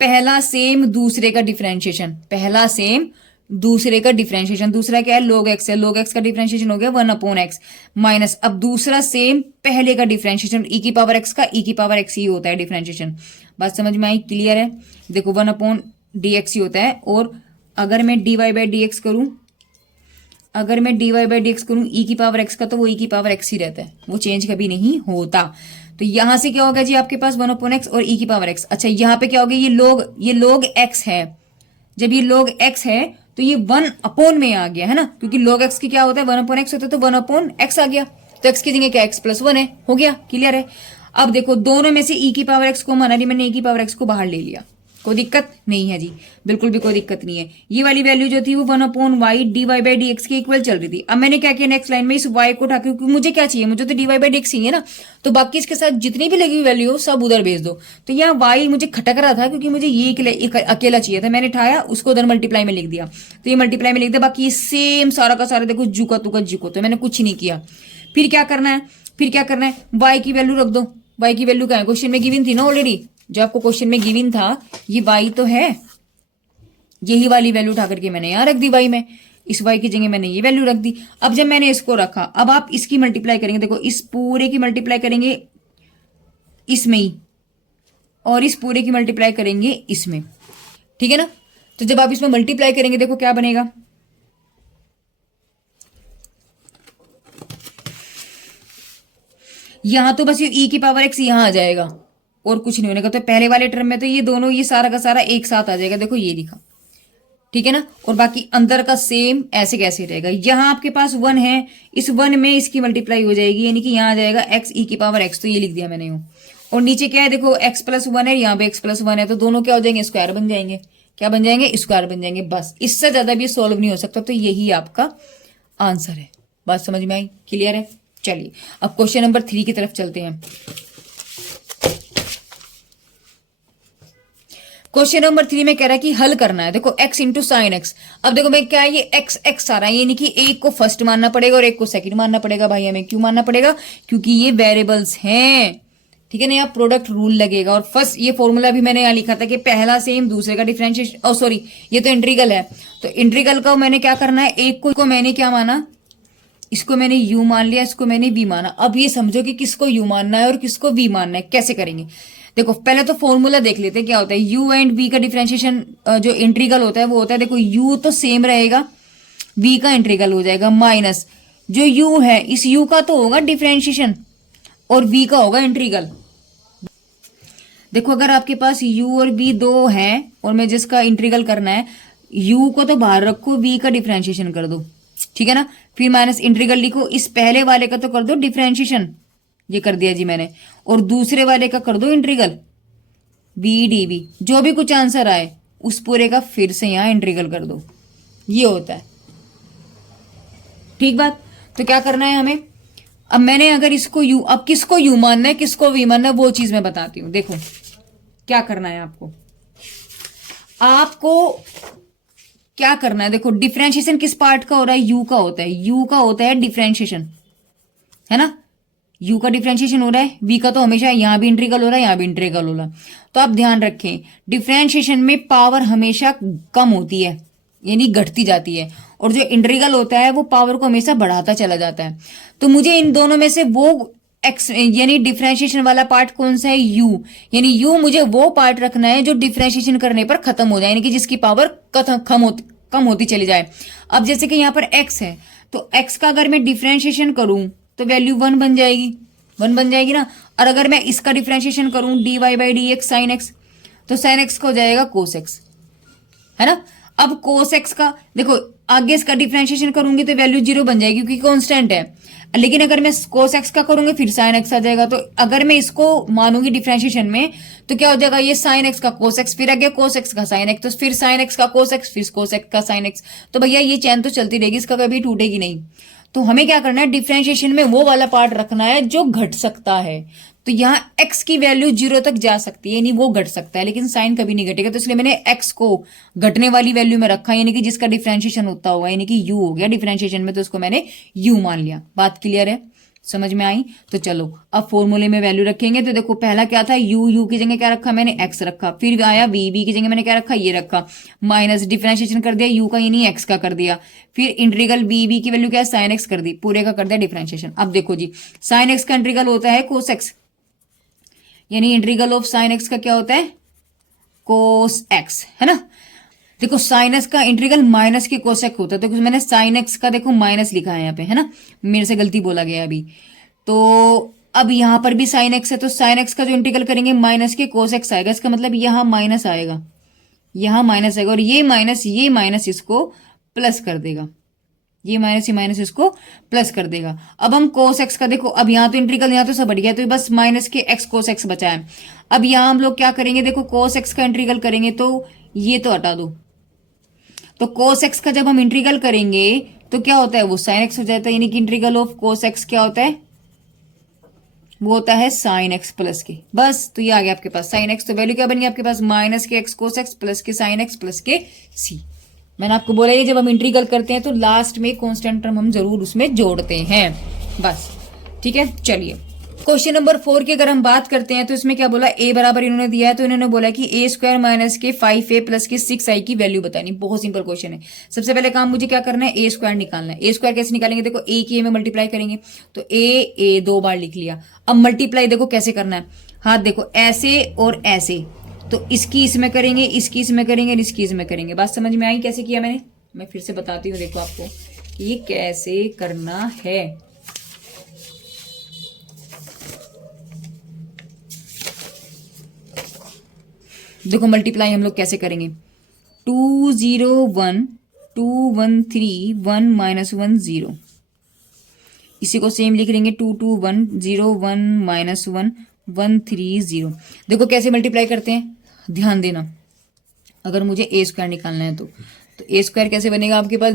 पहला सेम दूसरे का डिफरेंशिएशन, पहला सेम दूसरे का डिफरेंशिएशन, दूसरा क्या है, log x है, log x का डिफरेंशिएशन हो गया 1/x माइनस, अब दूसरा सेम पहले का डिफरेंशिएशन, e की पावर x का, e की पावर x ही होता है डिफरेंशिएशन। बात समझ में आई, क्लियर है। देखो 1/dx ही होता है, और अगर मैं dy/dx करूं, अगर मैं dy/dx करूं e की पावर x का, तो वो e की पावर x ही रहता है, वो चेंज कभी नहीं होता। तो यहां से क्या होगा जी आपके पास 1/x और e की पावर x। अच्छा यहाँ पे क्या होगा, ये log x है, जब ये log x है तो ये 1 में आ गया है ना, क्योंकि log x की क्या होता है, 1/x होता है, तो 1/x आ गया, तो x की जगह क्या, x+1 है, हो गया, क्लियर है। अब देखो दोनों में से e की पावर x को माना नहीं, मैंने e की पावर x को बाहर ले लिया, कोई दिक्कत नहीं है जी, बिल्कुल भी कोई दिक्कत नहीं है। ये वाली वैल्यू जो थी वो 1/y dy/dx के इक्वल चल रही थी। अब मैंने क्या किया, नेक्स्ट लाइन में इस y को उठा के, क्योंकि मुझे क्या चाहिए, मुझे तो dy/dx चाहिए ना, तो बाकी इसके साथ जितनी भी लगी हुई वैल्यू हो सब उधर भेज दो। तो यहाँ y मुझे खटक रहा था, क्योंकि मुझे ये अकेला चाहिए था, मैंने उठाया उसको उधर मल्टीप्लाई में लिख दिया, तो ये मल्टीप्लाई में लिख दिया, बाकी सेम सारा का सारा देखो जुका तुका जुको, तो मैंने कुछ नहीं किया। फिर क्या करना है, फिर क्या करना है, y की वैल्यू रख दो, y की वैल्यू क्या है, क्वेश्चन में गिवन थी ना ऑलरेडी, जो आपको क्वेश्चन में गिवन था ये y तो है, यही वाली वैल्यू उठा करके मैंने यहां रख दी y में, इस y की जगह मैंने ये वैल्यू रख दी। अब जब मैंने इसको रखा, अब आप इसकी मल्टीप्लाई करेंगे, देखो इस पूरे की मल्टीप्लाई करेंगे इसमें ही, और इस पूरे की मल्टीप्लाई करेंगे इसमें, ठीक है ना। तो जब आप इसमें मल्टीप्लाई करेंगे देखो क्या बनेगा, यहां तो बस ये e की पावर x यहां आ जाएगा और कुछ नहीं होने का। तो पहले वाले टर्म में तो ये दोनों ये सारा का सारा एक साथ आ जाएगा, देखो ये लिखा, ठीक है ना, और बाकी अंदर का सेम ऐसे कैसे रहेगा। यहां आपके पास 1 है, इस 1 में इसकी मल्टीप्लाई हो जाएगी, यानी कि यहां आ जाएगा x e की पावर x, तो ये लिख दिया मैंने यूं, और नीचे क्या है देखो x+1 है, यहाँ पे x+1 है, तो दोनों क्या हो जाएंगे, स्क्वायर बन जाएंगे, क्या बन जाएंगे, स्क्वायर बन जाएंगे। बस इससे ज्यादा भी सॉल्व नहीं हो सकता, तो यही आपका आंसर है। बात समझ में आई, क्लियर है। चलिए अब क्वेश्चन नंबर 3 की तरफ चलते हैं। क्वेश्चन नंबर 3 में कह रहा है कि हल करना है, देखो x इंटू साइन एक्स। अब देखो भाई क्या है, ये x आ रहा है, यानी कि एक को फर्स्ट मानना पड़ेगा और एक को सेकंड मानना पड़ेगा। भाई हमें क्यों मानना पड़ेगा, क्योंकि ये वेरिएबल्स हैं, ठीक है ना, यहाँ प्रोडक्ट रूल लगेगा। और फर्स्ट ये फॉर्मूला भी मैंने यहाँ लिखा था कि पहला सेम दूसरे का डिफरेंशिएशन, सॉरी ये तो इंटीग्रल है, तो इंटीग्रल का मैंने क्या करना है, एक को मैंने क्या माना, इसको मैंने u मान लिया, इसको मैंने v माना। अब ये समझो कि किसको u मानना है और किसको v मानना है, कैसे करेंगे। देखो पहले तो फॉर्मूला देख लेते हैं क्या होता है, u एंड v का डिफरेंशिएशन जो इंटीग्रल होता है वो होता है, देखो u तो सेम रहेगा, v का इंटीग्रल हो जाएगा माइनस जो u है, इस u का तो होगा डिफरेंशिएशन और v का होगा इंटीग्रल। देखो अगर आपके पास u और v दो हैं और मैं जिसका इंटीग्रल करना है, u को तो बाहर रखो, v का डिफरेंशिएशन कर दो, ठीक है ना, फिर माइनस इंटीग्रल लिखो, इस पहले वाले का तो कर दो डिफरेंशिएशन, ये कर दिया जी मैंने, और दूसरे वाले का कर दो इंटीग्रल v dv, जो भी कुछ आंसर आए उस पूरे का फिर से यहां इंटीग्रल कर दो, ये होता है, ठीक बात। तो क्या करना है हमें, अब मैंने अगर इसको u, अब किसको u मानना है किसको v मानना है वो चीज मैं बताती हूं। देखो क्या करना है आपको क्या करना है, देखो डिफरेंशिएशन किस पार्ट का हो रहा है, u का होता है, u का होता है डिफरेंशिएशन, है ना, u का डिफरेंशिएशन हो रहा है, v का तो हमेशा यहां भी इंटीग्रल हो रहा है, यहां भी इंटीग्रल हो रहा है। तो आप ध्यान रखें डिफरेंशिएशन में पावर हमेशा कम होती है, यानी घटती जाती है, और जो इंटीग्रल होता है वो पावर को हमेशा बढ़ाता चला जाता है। तो मुझे इन दोनों में से वो एक्स यानी डिफरेंशिएशन वाला पार्ट कौन सा है, u, यानी u मुझे वो पार्ट रखना है जो डिफरेंशिएशन करने पर खत्म हो जाए, यानी कि जिसकी पावर कम होती चली जाए। अब जैसे कि यहाँ पर x है, तो x का अगर मैं डिफ्रेंशिएशन करूं तो वैल्यू 1 बन जाएगी, 1 बन जाएगी ना। और अगर मैं इसका डिफ्रेंशिएशन करूं dy by D x sine x, तो साइन एक्स का हो जाएगा कोस एक्स, है ना। अब कोस एक्स का देखो, आगे इसका डिफरेंशिएशन करूंगी तो वैल्यू 0 बन जाएगी क्योंकि कांस्टेंट है। लेकिन अगर मैं कोस एक्स का करूंगी फिर साइन एक्स आ जाएगा। तो अगर मैं इसको मानूंगी डिफरेंशिएशन में तो क्या हो जाएगा, ये साइन एक्स का कोस एक्स, फिर आगे कोस एक्स का साइन एक्स, तो फिर साइन एक्स का कोस एक्स, फिर कोस एक्स का साइन एक्स। तो भैया ये चैन तो चलती रहेगी, इसका कभी टूटेगी नहीं। तो हमें क्या करना है, डिफरेंशिएशन में वो वाला पार्ट रखना है जो घट सकता है। तो यहाँ x की वैल्यू 0 तक जा सकती है, यानी वो घट सकता है, लेकिन साइन कभी नहीं घटेगा। तो इसलिए मैंने x को घटने वाली वैल्यू में रखा, यानी कि जिसका डिफरेंशिएशन होता होगा, यानी कि u हो गया डिफरेंशिएशन में, तो उसको मैंने u मान लिया। बात क्लियर है, समझ में आई। तो चलो अब फॉर्मूले में वैल्यू रखेंगे। तो देखो पहला क्या था, u की जगह क्या रखा मैंने, x रखा। फिर आया v की जगह मैंने क्या रखा, ये रखा। माइनस डिफरेंशिएशन कर दिया u का, यानी x का कर दिया। फिर इंटीग्रल v की वैल्यू क्या है, साइन x कर दी, पूरे का कर दिया डिफरेंशिएशन। अब देखो जी, साइन x का इंटीग्रल होता है कोस x, यानी इंटीग्रल ऑफ साइन एक्स का क्या होता है, कोस एक्स, है ना। देखो साइन एक्स का इंटीग्रल माइनस के कोस एक्स होता है, तो मैंने साइन एक्स का देखो माइनस लिखा है यहाँ पे, है ना, मेरे से गलती बोला गया अभी। तो अब यहाँ पर भी साइन एक्स है, तो साइन एक्स का जो इंटीग्रल करेंगे माइनस के कोस एक्स आएगा। इसका मतलब यहाँ माइनस आएगा, यहाँ माइनस आएगा, और ये माइनस इसको प्लस कर देगा, ये माइनस इसको प्लस कर देगा। अब हम कोस एक्स का देखो, अब यहाँ तो इंटीग्रल यहाँ तो सब बढ़ गया, तो बस माइनस के एक्स कोस एक्स बचा है। अब यहाँ हम लोग क्या करेंगे, देखो कोस एक्स का इंटीग्रल करेंगे तो ये तो हटा दो। तो कोस एक्स का जब हम इंटीग्रल करेंगे तो क्या होता है, वो साइन एक्स हो जाता है, यानी कि इंटीग्रल ऑफ कोस एक्स क्या होता है, वो होता है साइन एक्स प्लस के। बस, तो ये आ गया आपके पास साइन एक्स। तो वैल्यू क्या बन गई आपके पास, माइनस के एक्स कोस एक्स प्लस के साइन एक्स प्लस के सी। मैंने आपको बोला ये जब हम इंटीग्रल करते हैं तो लास्ट में कांस्टेंट टर्म हम जरूर उसमें जोड़ते हैं, बस ठीक है। चलिए क्वेश्चन नंबर 4 की अगर हम बात करते हैं तो इसमें क्या बोला, a बराबर इन्होंने दिया है, तो इन्होंने बोला कि a स्क्वायर माइनस के 5a प्लस के 6i की वैल्यू बतानी। बहुत सिंपल क्वेश्चन है। सबसे पहले काम मुझे क्या करना है, a स्क्वायर निकालना है। a स्क्वायर कैसे निकालेंगे, देखो a की a में मल्टीप्लाई करेंगे, तो a 2 बार लिख लिया। अब मल्टीप्लाई देखो कैसे करना है, हाथ देखो ऐसे और ऐसे, तो इसकी इसमें करेंगे, इसकी इसमें करेंगे और इसकी इसमें करेंगे। बात समझ में आई कैसे किया मैंने, मैं फिर से बताती हूँ देखो आपको कि ये कैसे करना है। देखो मल्टीप्लाई हम लोग कैसे करेंगे, 2 0 1 2 1 3 1 माइनस 1 0, इसी को सेम लिख लेंगे 2 2 1 0 1 माइनस 1 1 3 0। देखो कैसे मल्टीप्लाई करते हैं, ध्यान देना। अगर मुझे ए स्क्वायर निकालना है तो ए स्क्वायर कैसे बनेगा आपके पास,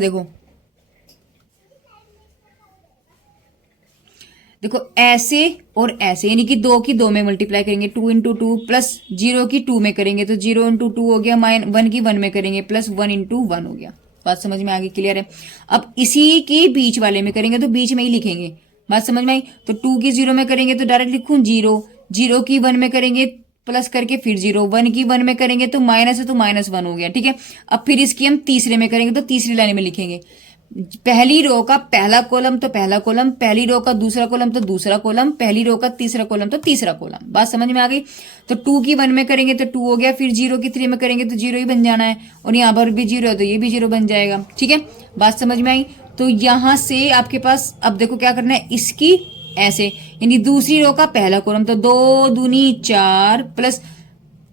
देखो ऐसे और ऐसे, यानी कि 2 की 2 में मल्टीप्लाई करेंगे, 2 इंटू 2 प्लस 0 की 2 में करेंगे तो 0 इंटू 2 हो गया, 1 की 1 में करेंगे प्लस 1 इंटू 1 हो गया। बात समझ में आ गई, क्लियर है। अब इसी की बीच वाले में करेंगे तो बीच में ही लिखेंगे। बात समझ में आई। तो 2 की 0 में करेंगे तो डायरेक्ट लिखूं 0, 0 की 1 में करेंगे प्लस करके फिर 0, 1 की 1 में करेंगे तो माइनस है तो माइनस 1 हो गया, ठीक है। अब फिर इसकी हम तीसरे में करेंगे तो तीसरी लाइन में लिखेंगे, पहली रो का पहला कॉलम तो पहला कॉलम, पहली रो का दूसरा कॉलम तो दूसरा कॉलम, पहली रो का तीसरा कॉलम तो तीसरा कॉलम। बात समझ में आ गई। तो 2 की 1 में करेंगे तो 2 हो गया, फिर 0 की 3 में करेंगे तो 0 ही बन जाना है, और यहाँ पर भी 0 है तो ये भी 0 बन जाएगा, ठीक है। बात समझ में आई। तो यहां से आपके पास अब देखो क्या करना है, इसकी ऐसे, यानी दूसरी रो का पहला कॉलम तो 2 दूनी 4 प्लस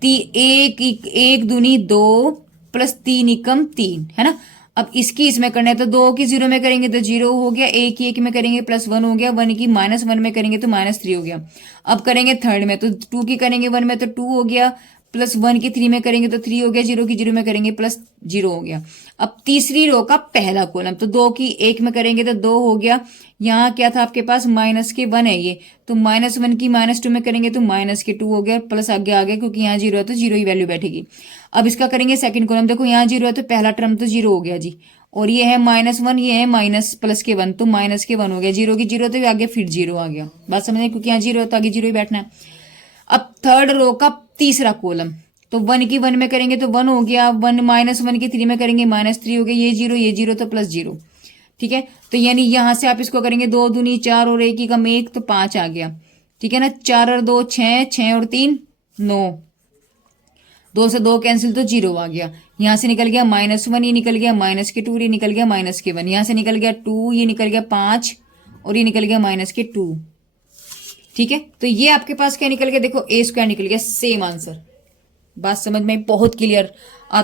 1 दूनी 2 प्लस 3 एकम 3, है ना। अब इसकी इसमें करना है तो 2 की 0 में करेंगे तो 0 हो गया, 1 की 1 में करेंगे प्लस 1 हो गया, 1 की माइनस 1 में करेंगे तो माइनस 3 हो गया। अब करेंगे थर्ड में तो 2 की करेंगे 1 में तो 2 हो गया, प्लस 1 की 3 में करेंगे तो 3 हो गया, 0 की 0 में करेंगे प्लस 0 हो गया। अब तीसरी रो का पहला कॉलम तो 2 की 1 में करेंगे तो 2 हो गया, यहाँ क्या था आपके पास माइनस के 1 है ये, तो माइनस 1 की माइनस 2 में करेंगे तो माइनस के 2 हो गया, प्लस आगे आ गया क्योंकि यहाँ 0 है तो 0 ही वैल्यू बैठेगी। अब इसका करेंगे सेकंड कॉलम, देखो यहाँ 0 है तो पहला टर्म तो 0 हो गया जी, और ये है -1, ये है माइनस प्लस के 1 तो माइनस के 1 हो गया, 0 की 0 तो आगे फिर 0 आ गया। बात समझे, क्योंकि यहाँ 0 है तो आगे 0 ही बैठना है। अब थर्ड रो का तीसरा कॉलम तो 1 की 1 में करेंगे तो 1 हो गया, 1 -1 की 3 में करेंगे -3 हो गया, ये 0 तो प्लस 0, ठीक है। तो यानी यहां से आप इसको करेंगे 2 दूनी 4 और 1 की कम 1 तो 5 आ गया, ठीक है ना। 4 और 2 6, 6 और 3 9, 2 से 2 कैंसिल तो 0 आ गया, यहां से निकल गया -1, ये निकल गया -2, ये निकल गया -1, यहां से निकल गया 2, ये निकल गया 5 और ये निकल गया -2। ठीक है, तो ये आपके पास क्या निकल गया, देखो a² निकल गया, सेम आंसर। बात समझ में बहुत क्लियर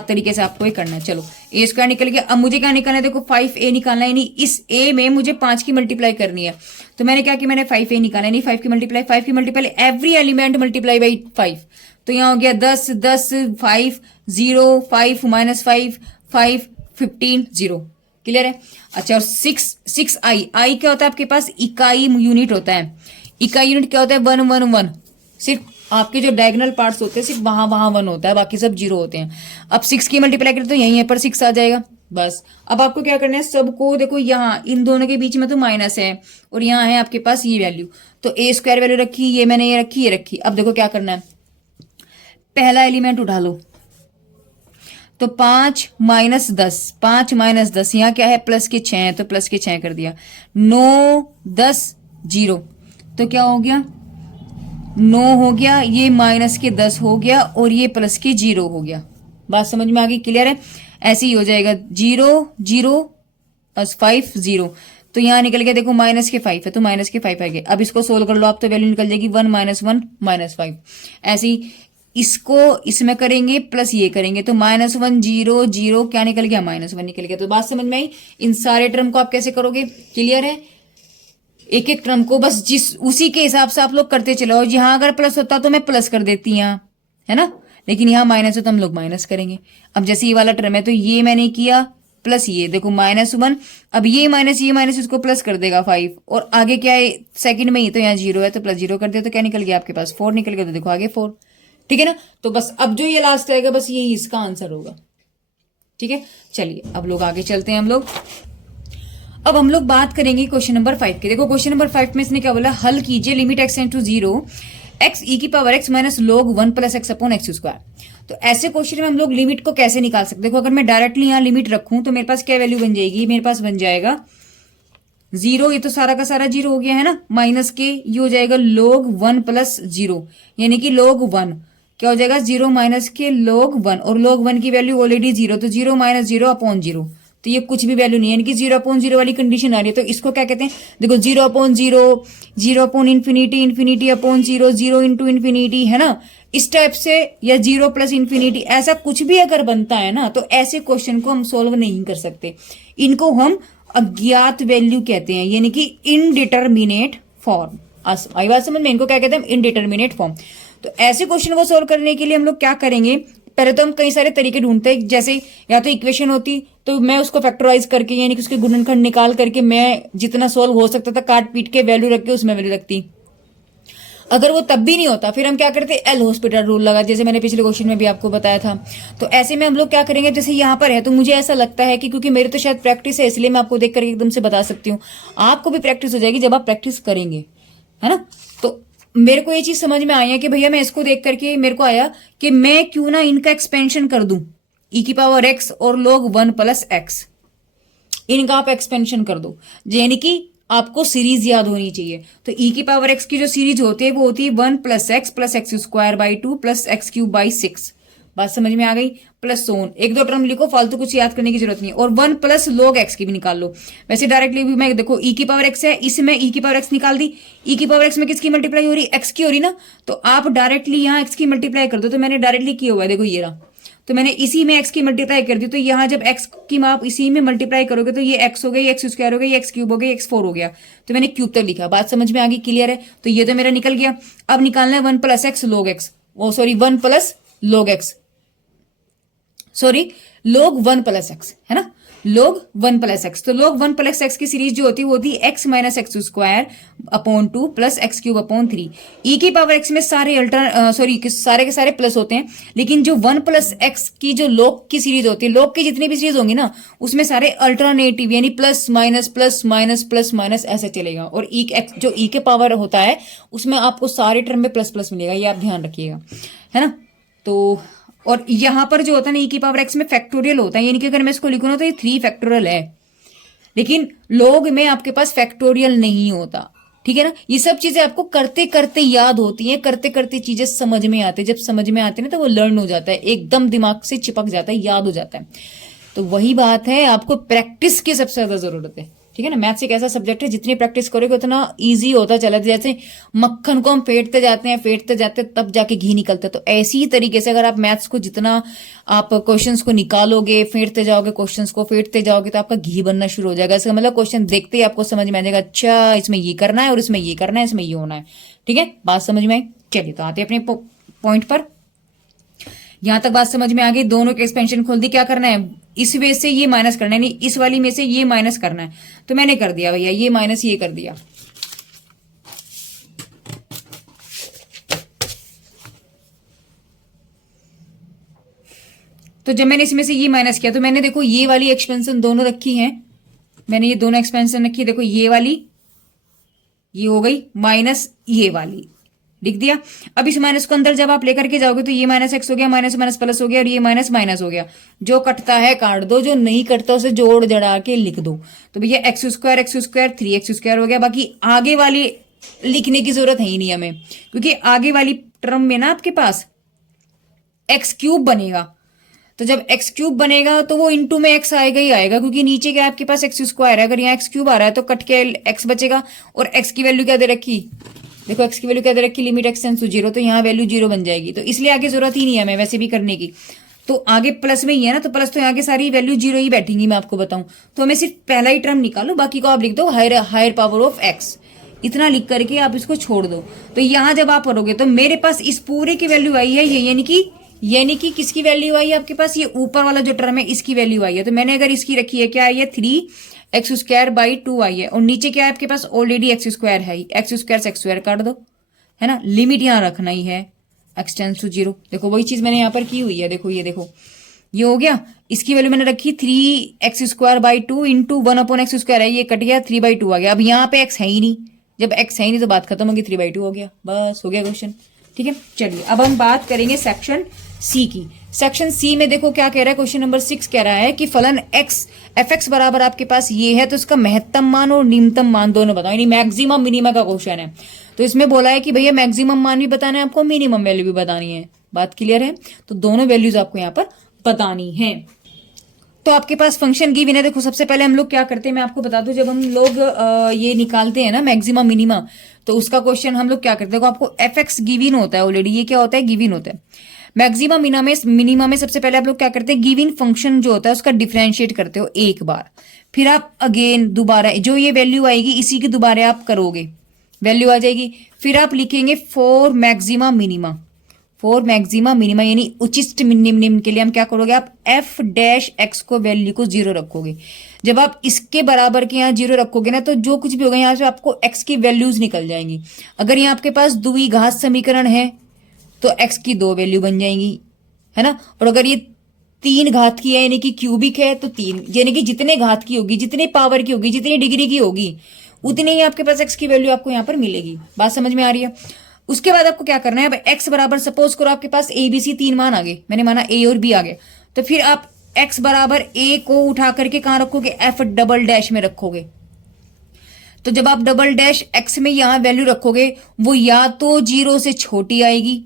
तरीके से आपको ये करना है। चलो a² निकल गया। अब मुझे क्या निकालना है, देखो 5a निकालना है, यानी इस a में मुझे 5 की मल्टीप्लाई करनी है। तो मैंने क्या किया, मैंने 5a निकाला, नहीं 5 की multiply every element multiply by 5। तो यहाँ हो गया 10 10 5 0 5 -5 5 15 0। क्लियर है। अच्छा, और 6 आई क्या होता है आपके पास, इकाई यूनिट होता है। इकाई यूनिट क्या होता है, 1 1 1। सिर्फ आपके जो डायगोनल पार्ट्स होते हैं सिर्फ वहां 1 होता है, बाकी सब 0 होते हैं। अब 6 की मल्टीप्लाई करें तो यहीं पर 6 आ जाएगा बस। अब आपको क्या करना है, सबको देखो यहाँ इन दोनों के बीच में तो माइनस है और यहाँ है आपके पास ये वैल्यू, तो a² वैल्यू रखी, ये मैंने ये रखी, ये रखी। अब देखो क्या करना है, पहला एलिमेंट उठा लो, तो 5 -10, 5 -10, यहाँ क्या है प्लस के 6 है तो प्लस के 6 कर दिया। 9 10 0, तो क्या हो गया 9 हो गया, ये माइनस के 10 हो गया और ये प्लस के 0 हो गया। बात समझ में आ गई, क्लियर है। ऐसे ही हो जाएगा 0 0 5 0, तो यहाँ निकल गया देखो माइनस के 5 है तो माइनस के 5 आ गए। अब इसको सोल्व कर लो आप, तो वैल्यू निकल जाएगी 1 -1 -5। ऐसे ही इसको इसमें करेंगे प्लस ये करेंगे तो -1 0 0, क्या निकल गया -1 निकल गया। तो बात समझ में आई। इन सारे टर्म को आप कैसे करोगे, क्लियर है। एक एक टर्म को बस उसी के हिसाब से आप लोग करते चलो। यहाँ अगर प्लस होता तो मैं प्लस कर देती यहाँ, है ना, लेकिन यहाँ माइनस हो तो हम लोग माइनस करेंगे। अब जैसे ये वाला टर्म है तो ये मैंने किया प्लस ये देखो -1, अब ये माइनस इसको प्लस कर देगा 5, और आगे क्या है सेकंड में ही तो यहाँ 0 है तो प्लस 0 कर दिया, तो क्या निकल गया आपके पास 4 निकल गया। तो देखो आगे 4, ठीक है ना। तो बस अब जो ये लास्ट आएगा बस यही इसका आंसर होगा। ठीक है, चलिए अब लोग आगे चलते हैं। अब हम लोग बात करेंगे क्वेश्चन नंबर 5 के। देखो क्वेश्चन नंबर 5 में इसने क्या बोला, हल कीजिए limit x tend to 0 x e की power x minus log 1 plus x upon x square. तो ऐसे क्वेश्चन में हम लोग लिमिट को कैसे निकाल सकते हैं। देखो अगर मैं डायरेक्टली यहाँ लिमिट रखूं तो मेरे पास क्या वैल्यू बन जाएगी, मेरे पास बन जाएगा 0, ये तो सारा का सारा 0 हो गया है ना, माइनस के ये हो जाएगा log 1 प्लस 0, यानी कि log 1 क्या हो जाएगा 0 माइनस के log 1, और log 1 की वैल्यू ऑलरेडी 0, तो 0 माइनस 0 अपॉन 0, तो ये कुछ भी वैल्यू नहीं है, यानी कि 0/0 वाली कंडीशन आ रही है। तो इसको क्या कहते हैं, देखो 0/0 0/इन्फिनिटी इन्फिनिटी अपॉन 0 0 इंटू इन्फिनिटी, है ना, इस टाइप से, या 0 प्लस इन्फिनिटी, ऐसा कुछ भी अगर बनता है ना तो ऐसे क्वेश्चन को हम सोल्व नहीं कर सकते। इनको हम अज्ञात वैल्यू कहते हैं, यानी कि इनडिटर्मिनेट फॉर्म। आई बात समझ में, इनको क्या कहते हैं, इनडिटर्मिनेट फॉर्म। तो ऐसे क्वेश्चन को सोल्व करने के लिए हम लोग क्या करेंगे, पहले तो हम कई सारे तरीके ढूंढते हैं। जैसे या तो इक्वेशन होती तो मैं उसको फैक्टराइज करके यानी कि उसके गुणनखंड निकाल करके मैं जितना सोल्व हो सकता था काट पीट के वैल्यू रख के उसमें वैल्यू रखती। अगर वो तब भी नहीं होता फिर हम क्या करते, एल हॉस्पिटल रूल लगा, जैसे मैंने पिछले क्वेश्चन में भी आपको बताया था। तो ऐसे में हम लोग क्या करेंगे, जैसे यहाँ पर है तो मुझे ऐसा लगता है कि क्योंकि मेरी तो शायद प्रैक्टिस है इसलिए मैं आपको देख करके एकदम से बता सकती हूँ, आपको भी प्रैक्टिस हो जाएगी जब आप प्रैक्टिस करेंगे, है ना। तो मेरे को ये चीज समझ में आई है कि भैया मैं इसको देख करके मेरे को आया कि मैं क्यों ना इनका एक्सपेंशन कर दूं, e की पावर x और log 1 प्लस x, इनका आप एक्सपेंशन कर दो, यानी कि आपको सीरीज याद होनी चाहिए। तो e की पावर x की जो सीरीज होती है वो होती है 1 plus x square by 2 plus x cube by 6। बात समझ में आ गई। प्लस सोन, एक दो टर्म लिखो, फालतू कुछ याद करने की जरूरत नहीं है। और 1 प्लस log x की भी निकाल लो। वैसे डायरेक्टली भी मैं देखो e की पावर x है, इसमें e की पावर x निकाल दी, e की पावर x में किसकी मल्टीप्लाई हो रही, x की हो रही ना, तो आप डायरेक्टली यहाँ x की मल्टीप्लाई कर दो। तो मैंने डायरेक्टली किया हुआ है, देखो ये रहा, तो मैंने इसी में x की मल्टीप्लाई कर दी। तो यहाँ जब x की माप इसी में मल्टीप्लाई करोगे तो ये x हो गई, x स्क्वायर हो गई, x क्यूब हो गई, x 4 हो गया, तो मैंने क्यूब तक लिखा। बात समझ में आ गई, क्लियर है। तो ये तो मेरा निकल गया। अब निकालना है 1 प्लस x log x, वो sorry 1 plus log x, sorry log 1 plus x, है ना, log 1 प्लस x। तो log 1 प्लस x की सीरीज जो होती है वो होती है x minus x square upon 2 plus x cube upon 3। e की पावर x में सारे सारे के सारे प्लस होते हैं, लेकिन जो 1 प्लस x की जो log की सीरीज होती है, log की जितनी भी सीरीज होंगी ना उसमें सारे अल्टरनेटिव यानी plus minus plus minus plus minus ऐसे चलेगा। और जो e के पावर होता है उसमें आपको सारे टर्म में प्लस प्लस मिलेगा, ये आप ध्यान रखिएगा, है ना। तो और यहां पर जो होता है ना e की पावर x में फैक्टोरियल होता है, यानी कि अगर मैं इसको लिखूं ना तो ये 3 फैक्टोरियल है, लेकिन log में आपके पास फैक्टोरियल नहीं होता। ठीक है ना। ये सब चीजें आपको करते करते याद होती हैं, करते करते चीजें समझ में आती है। जब समझ में आती है ना तो वो लर्न हो जाता है, एकदम दिमाग से चिपक जाता है, याद हो जाता है। तो वही बात है, आपको प्रैक्टिस की सबसे ज्यादा जरूरत है। ठीक है ना। मैथ्स एक ऐसा सब्जेक्ट है जितनी प्रैक्टिस करोगे उतना इजी होता चला जाता है। जैसे मक्खन को हम फेंटते जाते हैं तब जाके घी निकलता है, तो ऐसी ही तरीके से अगर आप मैथ्स को जितना आप क्वेश्चंस को निकालोगे, फेंटते जाओगे, क्वेश्चंस को फेंटते जाओगे, तो आपका घी बनना शुरू हो जाएगा। इसका मतलब क्वेश्चन देखते ही आपको समझ में आ जाएगा, अच्छा इसमें ये करना है और इसमें ये करना है, इसमें ये होना है। ठीक है, बात समझ में आई। चलिए तो आते हैं अपने पॉइंट पर। यहां तक बात समझ में आ गई। दोनों की एक्सपेंशन खोल दी। क्या करना है, इस वे से ये माइनस करना है, नहीं इस वाली में से ये माइनस करना है। तो मैंने कर दिया भैया, ये माइनस ये कर दिया। तो जब मैंने इसमें से ये माइनस किया तो मैंने देखो ये वाली एक्सपेंशन दोनों रखी है, मैंने ये दोनों एक्सपेंशन रखी है। देखो ये वाली, ये हो गई माइनस ये वाली, लिख दिया। अब इस माइनस को अंदर जब आप लेकर के जाओगे तो ये माइनस एक्स हो गया, माइनस माइनस प्लस हो गया, और ये माइनस माइनस हो गया। जो कटता है काट दो, जो नहीं कटता उसे जोड़ जड़ा के लिख दो। तो भैया एक्स स्क्वायर 3x² हो गया। बाकी आगे वाली लिखने की जरूरत है ही नहीं हमें, क्योंकि आगे वाली टर्म में ना आपके पास x³ बनेगा। तो जब x³ बनेगा तो वो इंटू में x आएगा ही आएगा, क्योंकि नीचे क्या आपके पास x² है। अगर यहाँ x³ आ रहा है तो कट के x बचेगा, और x की वैल्यू क्या दे रखी, देखो x की वैल्यू क्या दे रखी, लिमिट x टेंड्स टू 0, तो यहाँ वैल्यू 0 बन जाएगी। तो इसलिए आगे जरूरत ही नहीं है हमें वैसे भी करने की। तो आगे प्लस में ही है ना, तो प्लस तो यहाँ की सारी वैल्यू 0 ही बैठेंगी, मैं आपको बताऊं। तो हमें सिर्फ पहला ही टर्म निकालो, बाकी को आप लिख दो हायर पावर ऑफ x, इतना लिख करके आप इसको छोड़ दो। तो यहाँ जब आप पढ़ोगे तो मेरे पास इस पूरे की वैल्यू आई है ये, यानी कि किसकी वैल्यू आई है आपके पास, ये ऊपर वाला जो टर्म है इसकी वैल्यू आई है। तो मैंने अगर इसकी रखी है, क्या आई है, 3x²/2 आई है, और नीचे क्या है आपके पास, ऑलरेडी x² है, x² से x² काट दो, है ना। लिमिट यहाँ रखना ही है, x टेंड्स टू 0। देखो वही चीज मैंने यहाँ पर की हुई है, देखो ये देखो ये हो गया। इसकी वैल्यू मैंने रखी 3x²/2 इंटू 1/x² है, ये कट गया, 3/2 आ गया। अब यहाँ पे x है ही नहीं, जब x है ही नहीं तो बात खत्म होगी, 3/2 हो गया, बस हो गया क्वेश्चन। ठीक है, चलिए अब हम बात करेंगे सेक्शन सी की। सेक्शन सी में देखो क्या कह रहा है, क्वेश्चन नंबर 6 कह रहा है कि फलन f(x) बराबर आपके पास ये है, तो इसका महत्तम मान और न्यूनतम मान दोनों बताओ, यानी मैक्सिमम मिनिमम का क्वेश्चन है। तो इसमें बोला है कि भैया मैक्सिमम मान भी बताना है आपको, मिनिमम वैल्यू भी बतानी है। बात क्लियर है, तो दोनों वैल्यूज आपको यहाँ पर बतानी है। तो आपके पास फंक्शन गिवन है। देखो सबसे पहले हम लोग क्या करते हैं, मैं आपको बता दूं, जब हम लोग ये निकालते हैं ना मैक्सिमम मिनिमम, तो उसका क्वेश्चन हम लोग क्या करते हैं, देखो आपको f(x) गिवन होता है ऑलरेडी, ये क्या होता है, गिवन होता है। मैक्सिमम मिनिमम में सबसे पहले आप लोग क्या करते हैं, गिवन फंक्शन जो होता है उसका डिफरेंशिएट करते हो एक बार, फिर आप अगेन दोबारा जो ये वैल्यू आएगी इसी की दोबारा आप करोगे, वैल्यू आ जाएगी, फिर आप लिखेंगे फॉर मैक्सिमा मिनिमा, यानी उचिष्ट निम्न के लिए हम क्या करोगे, आप f(x) को वैल्यू को 0 रखोगे। जब आप इसके बराबर के यहाँ 0 रखोगे ना, तो जो कुछ भी होगा यहाँ से आपको x की वैल्यूज निकल जाएंगी। अगर यहाँ आपके पास द्विघात समीकरण है तो x की 2 वैल्यू बन जाएंगी, है ना। और अगर ये 3 घात की है यानी कि क्यूबिक है तो 3, यानी कि जितने घात की होगी, जितने पावर की होगी, जितनी डिग्री की होगी, उतनी ही आपके पास x की वैल्यू आपको यहाँ पर मिलेगी। बात समझ में आ रही है। उसके बाद आपको क्या करना है, अब x बराबर सपोज करो आपके पास a b c 3 मान आ गए, मैंने माना a और b आ गए, तो फिर आप x बराबर a को उठा करके कहां रखोगे, f" में रखोगे। तो जब आप डबल डैश x में यहां वैल्यू रखोगे, वो या तो 0 से छोटी आएगी,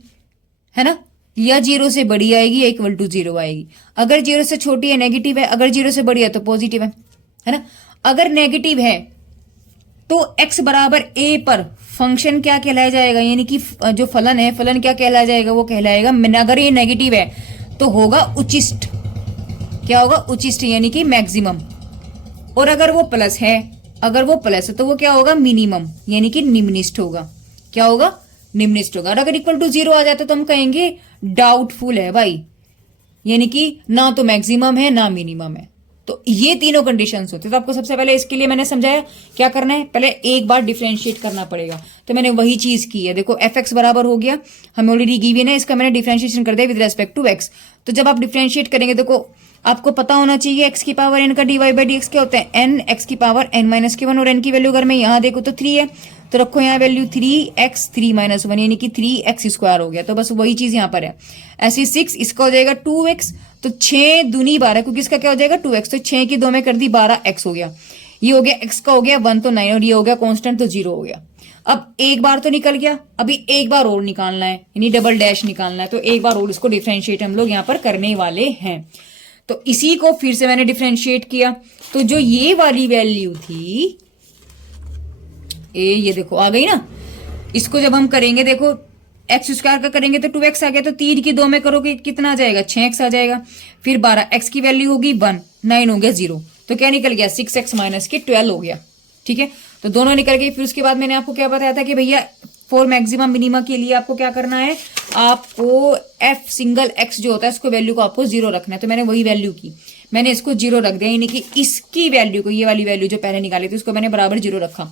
है ना, या 0 से बड़ी आएगी, या इक्वल टू 0 आएगी। अगर 0 से छोटी है नेगेटिव है, अगर 0 से बड़ी है तो पॉजिटिव है ना। अगर नेगेटिव है तो x बराबर a पर फंक्शन क्या कहलाया जाएगा, यानी कि जो फलन है, फलन क्या कहलाया जाएगा, वो कहलाएगा, अगर ये नेगेटिव है तो होगा उचिष्ट, क्या होगा, उचिष्ट यानी कि मैक्सिमम। और अगर वो प्लस है, तो वो क्या होगा, मिनिमम यानी कि निम्निष्ठ होगा। क्या होगा, निम्निष्ठ होगा। और अगर इक्वल टू 0 आ जाता तो हम कहेंगे डाउटफुल है भाई, यानी कि ना तो मैक्सिमम है ना मिनिमम है। तो ये तीनों कंडीशंस होते हैं। तो आपको सबसे पहले इसके लिए मैंने समझाया क्या करना है, पहले एक बार डिफरेंशिएट करना पड़ेगा। तो मैंने वही चीज की है, देखो f(x) बराबर हो गया, हमें ऑलरेडी गिवन है, इसका मैंने डिफरेंशिएशन कर दिया विद रेस्पेक्ट टू x। तो जब आप डिफरेंशिएट करेंगे, देखो आपको पता होना चाहिए x की पावर n का dy/dx क्या होता है, n x की पावर n-1, और n की वैल्यू अगर मैं यहाँ देखूँ तो 3 है, तो रखो यहाँ वैल्यू 3x 3-1 यानी कि 3x² हो गया। तो बस वही चीज यहाँ पर है। ऐसे 6, इसका हो जाएगा 2x, तो 6 दूनी 12, क्योंकि इसका क्या हो जाएगा 2x, तो 6 की 2 में कर दी 12x हो गया। ये हो गया x का हो गया 1 तो 9, और ये हो गया कांस्टेंट तो 0 हो गया। अब एक बार तो निकल गया, अभी एक बार और निकालना है, यानी डबल डैश निकालना है, तो एक बार और इसको डिफ्रेंशिएट हम लोग यहाँ पर करने वाले हैं। तो इसी को फिर से मैंने डिफ्रेंशिएट किया, तो जो ये वाली वैल्यू थी ये देखो आ गई ना। इसको जब हम करेंगे देखो एक्स स्क्वायर का करेंगे तो 2x आ गया, तो 3 की 2 में करोगे कितना आ जाएगा, 6x आ जाएगा। फिर 12 x की वैल्यू होगी 1, 9 हो गया 0, तो क्या निकल गया 6x माइनस के 12 हो गया। ठीक है, तो दोनों निकल गए। फिर उसके बाद मैंने आपको क्या बताया था कि भैया फॉर मैक्सिमम मिनिमम के लिए आपको क्या करना है, आपको f सिंगल x जो होता है उसको वैल्यू को आपको 0 रखना है। तो मैंने वही वैल्यू की, मैंने इसको 0 रख दिया, यानी कि इसकी वैल्यू को, ये वाली वैल्यू जो पहले निकाली थी उसको मैंने बराबर 0 रखा।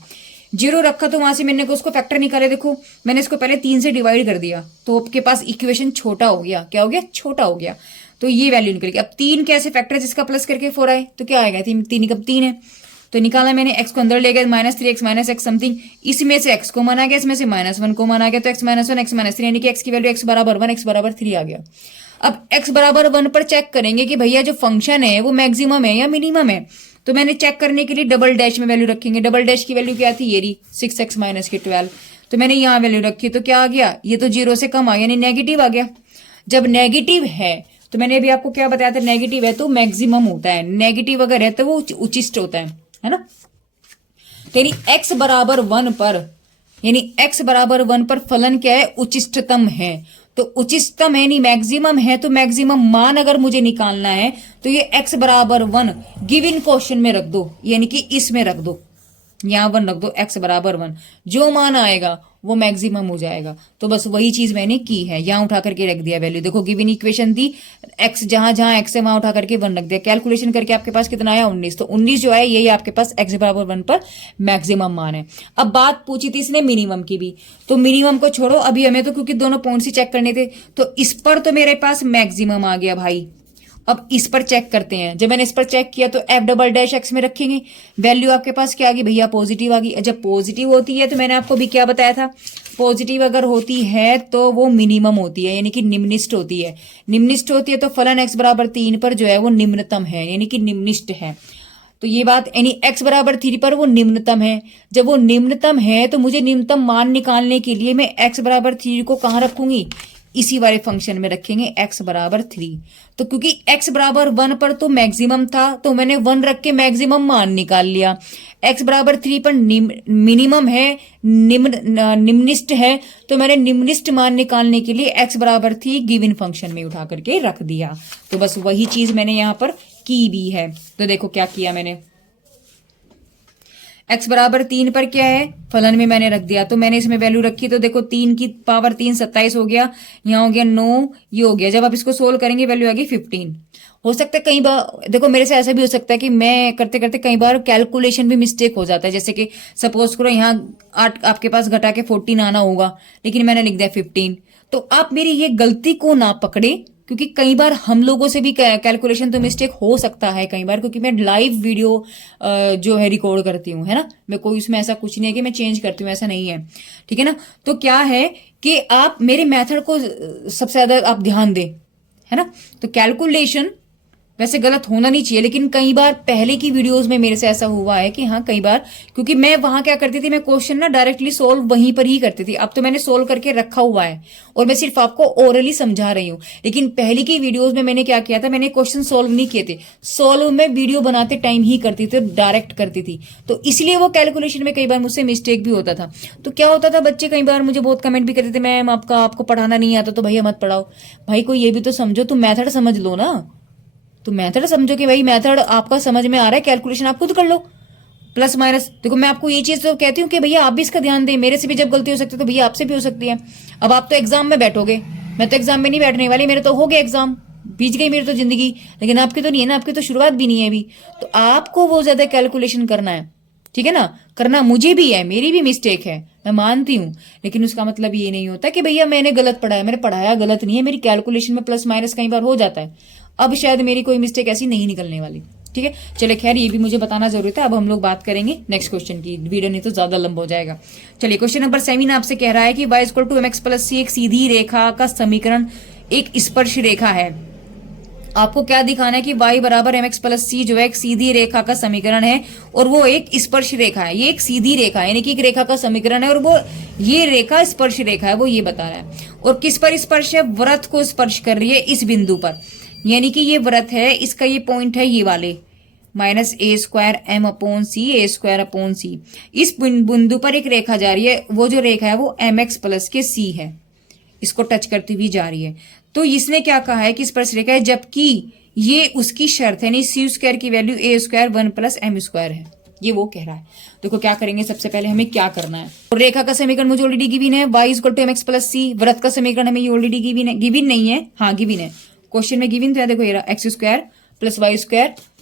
0 रखा तो वहां से मैंने उसको फैक्टर निकाले। देखो मैंने इसको पहले 3 से डिवाइड कर दिया, तो आपके पास इक्वेशन छोटा हो गया। क्या हो गया, छोटा हो गया। तो ये वैल्यू निकल गई। अब 3 कैसे फैक्टर जिसका प्लस करके 4 आए, तो क्या आएगा, 3 कब 3 है, तो निकाला मैंने। x को अंदर ले गए, -3x माइनस एक्स समथिंग, इसमें से x को माना गया, इसमें से -1 को माना गया, तो x -1 x -3 यानी कि x की वैल्यू x बराबर 1 x बराबर 3 आ गया। अब x बराबर 1 पर चेक करेंगे कि भैया जो फंक्शन है वो मैक्सिमम है या मिनिमम है। तो मैंने चेक करने के लिए डबल डैश में वैल्यू रखेंगे। डबल डैश की वैल्यू क्या थी, ये रही 6x माइनस के 12, तो मैंने यहाँ वैल्यू रखी, तो क्या आ गया, ये तो 0 से कम आ गया, यानी नेगेटिव आ गया। जब नेगेटिव है तो मैंने अभी आपको क्या बताया था, नेगेटिव है तो मैक्सिमम होता है, नेगेटिव अगर है तो वो उचिष्ट होता है ना। यानी x बराबर 1 पर, यानी x बराबर 1 पर फलन क्या है, उचिष्टतम है। तो उचिष्टतम है यानी मैक्सिमम है, तो मैक्सिमम मान अगर मुझे निकालना है तो ये x बराबर 1 गिवन क्वेश्चन में रख दो, यानी कि इसमें रख दो, यहां 1 रख दो, x बराबर 1, जो मान आएगा वो मैक्सिमम हो जाएगा। तो बस वही चीज मैंने की है, यहां उठा करके रख दिया वैल्यू। देखो गिवन इक्वेशन थी, x जहां जहां x है वहां उठा करके 1 रख दिया, कैलकुलेशन करके आपके पास कितना आया 19, तो 19 जो है यही आपके पास x बराबर 1 पर मैक्सिमम मान है। अब बात पूछी थी इसने मिनिमम की भी, तो मिनिमम को छोड़ो अभी, हमें तो क्योंकि दोनों पॉइंट्स ही चेक करने थे, तो इस पर तो मेरे पास मैक्सिमम आ गया भाई। अब इस पर चेक करते हैं। जब मैंने इस पर चेक किया तो f डबल डैश x में रखेंगे, वैल्यू आपके पास क्या आ गई भैया, पॉजिटिव आ गई। जब पॉजिटिव होती है तो मैंने आपको भी क्या बताया था, पॉजिटिव अगर होती है तो वो मिनिमम होती है, यानी कि निम्निष्ट होती है। निम्निष्ट होती है तो फलन x बराबर 3 पर जो है वो निम्नतम है, यानी कि निम्निष्ट है। तो ये बात, यानी x बराबर 3 पर वो निम्नतम है। जब वो निम्नतम है तो मुझे निम्नतम मान निकालने के लिए मैं x बराबर 3 को कहाँ रखूंगी, इसी वाले फंक्शन में रखेंगे x बराबर 3। तो क्योंकि x बराबर 1 पर तो मैक्सिमम था तो मैंने 1 रख के मैक्सिमम मान निकाल लिया। x बराबर 3 पर मिनिमम है, निम्निष्ट है, तो मैंने निम्निष्ट मान निकालने के लिए x बराबर 3 गिवन फंक्शन में उठा करके रख दिया। तो बस वही चीज मैंने यहां पर की भी है। तो देखो क्या किया मैंने, x बराबर 3 पर क्या है, फलन में मैंने रख दिया, तो मैंने इसमें वैल्यू रखी, तो देखो 3 की पावर 3 27 हो गया, यहाँ हो गया 9, ये हो गया। जब आप इसको सोल्व करेंगे वैल्यू आ गई 15। हो सकता है कई बार, देखो मेरे से ऐसा भी हो सकता है कि मैं करते करते कई बार कैलकुलेशन भी मिस्टेक हो जाता है। जैसे कि सपोज करो यहाँ 8 आपके पास घटा के 14 आना होगा, लेकिन मैंने लिख दिया 15। तो आप मेरी ये गलती को ना पकड़े, क्योंकि कई बार हम लोगों से भी कैलकुलेशन तो मिस्टेक हो सकता है कई बार, क्योंकि मैं लाइव वीडियो जो है रिकॉर्ड करती हूँ, है ना। मैं कोई उसमें ऐसा कुछ नहीं है कि मैं चेंज करती हूँ, ऐसा नहीं है, ठीक है ना। तो क्या है कि आप मेरे मेथड को सबसे ज्यादा आप ध्यान दें, है ना। तो कैलकुलेशन वैसे गलत होना नहीं चाहिए, लेकिन कई बार पहले की वीडियोस में मेरे से ऐसा हुआ है कि हाँ कई बार, क्योंकि मैं वहां क्या करती थी, मैं क्वेश्चन ना डायरेक्टली सोल्व वहीं पर ही करती थी। अब तो मैंने सोल्व करके रखा हुआ है और मैं सिर्फ आपको ओरली समझा रही हूँ। लेकिन पहले की वीडियोज में मैंने क्या किया था, मैंने क्वेश्चन सोल्व नहीं किए थे, सोल्व में वीडियो बनाते टाइम ही करती थी, डायरेक्ट करती थी। तो इसलिए वो कैलकुलेशन में कई बार मुझसे मिस्टेक भी होता था। तो क्या होता था, बच्चे कई बार मुझे बहुत कमेंट भी करते थे, मैम आपको पढ़ाना नहीं आता तो भैया मत पढ़ाओ। भाई कोई ये भी तो समझो, तुम मैथड समझ लो ना, तो मेथड समझो कि भाई मेथड आपका समझ में आ रहा है, कैलकुलेशन आप खुद कर लो, प्लस माइनस। देखो मैं आपको ये चीज तो कहती हूँ कि भैया आप भी इसका ध्यान दें, मेरे से भी जब गलती हो सकती है तो भैया आपसे भी हो सकती है। अब आप तो एग्जाम में बैठोगे, मैं तो एग्जाम में नहीं बैठने वाली, मेरे तो हो गया एग्जाम, बीत गई मेरी तो जिंदगी, लेकिन आपकी तो नहीं है ना, आपकी तो शुरुआत भी नहीं है अभी। तो आपको वो ज्यादा कैलकुलेशन करना है, ठीक है ना। करना मुझे भी है, मेरी भी मिस्टेक है, मैं मानती हूँ, लेकिन उसका मतलब ये नहीं होता कि भैया मैंने गलत पढ़ाया। मैंने पढ़ाया गलत नहीं है, मेरी कैलकुलेशन में प्लस माइनस कई बार हो जाता है। अब शायद मेरी कोई मिस्टेक ऐसी नहीं निकलने वाली, ठीक है। चलिए खैर, ये भी मुझे बताना जरूरी था। अब हम लोग बात करेंगे नेक्स्ट क्वेश्चन की, वीडियो नहीं तो ज्यादा लंबा हो जाएगा। चलिए क्वेश्चन नंबर 7 आपसे कह रहा है कि y = mx + c एक सीधी रेखा का समीकरण एक स्पर्श रेखा है आपको क्या दिखाना है कि y बराबर mx प्लस सी जो है एक सीधी रेखा का समीकरण है और वो एक स्पर्श रेखा है। ये एक सीधी रेखा है, यानी कि एक रेखा का समीकरण है और वो ये रेखा स्पर्श रेखा है, वो ये बता रहा है। और किस पर स्पर्श है? वृत्त को स्पर्श कर रही है इस बिंदु पर, यानी कि ये वृत्त है, इसका ये पॉइंट है ये वाले -a² m अपॉन सी a² अपॉन सी। इस बिंदु पर एक रेखा जा रही है, वो जो रेखा है वो mx प्लस के c है, इसको टच करती हुई जा रही है। तो इसने क्या कहा है कि स्पर्श रेखा है, जबकि ये उसकी शर्त है, नहीं c² की वैल्यू a² 1 प्लस m² है, ये वो कह रहा है। देखो क्या करेंगे, सबसे पहले हमें क्या करना है। और रेखा का समीकरण मुझे ऑलरेडी गिवन है, y = mx प्लस सी। वृत्त का समीकरण हमें ये ऑलरेडी गिवन है, गिवन नहीं है, हाँ गिवन है, क्वेश्चन में गिवन तो है। देखो ये x² प्लस y²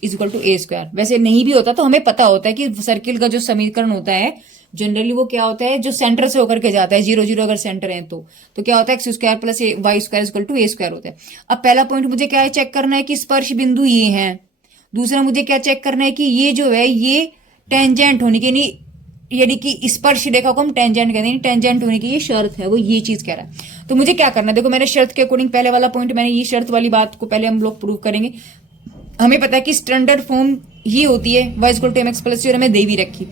= a²। वैसे नहीं भी होता तो हमें पता होता है कि सर्किल का जो समीकरण होता है जनरली वो क्या होता है, जो सेंटर से होकर के जाता है, 0 0 अगर सेंटर है तो क्या होता है, x² प्लस y² = a² होता है। अब पहला पॉइंट मुझे क्या है, चेक करना है कि स्पर्श बिंदु ये है। दूसरा मुझे क्या चेक करना है कि ये जो है ये टेंजेंट होने की, नहीं यानी कि स्पर्श रेखा को हम टेंजेंट कहते हैं, टेंजेंट होने की ये शर्त है, वो ये चीज कह रहा है। तो मुझे क्या करना है, देखो मैंने शर्त के अकॉर्डिंग पहले वाला पॉइंट, मैंने ये शर्त वाली बात को पहले हम लोग प्रूव करेंगे। हमें पता है कि स्टैंडर्ड फॉर्म ये होती है y = mx प्लस सी, और हमें दे भी रखी।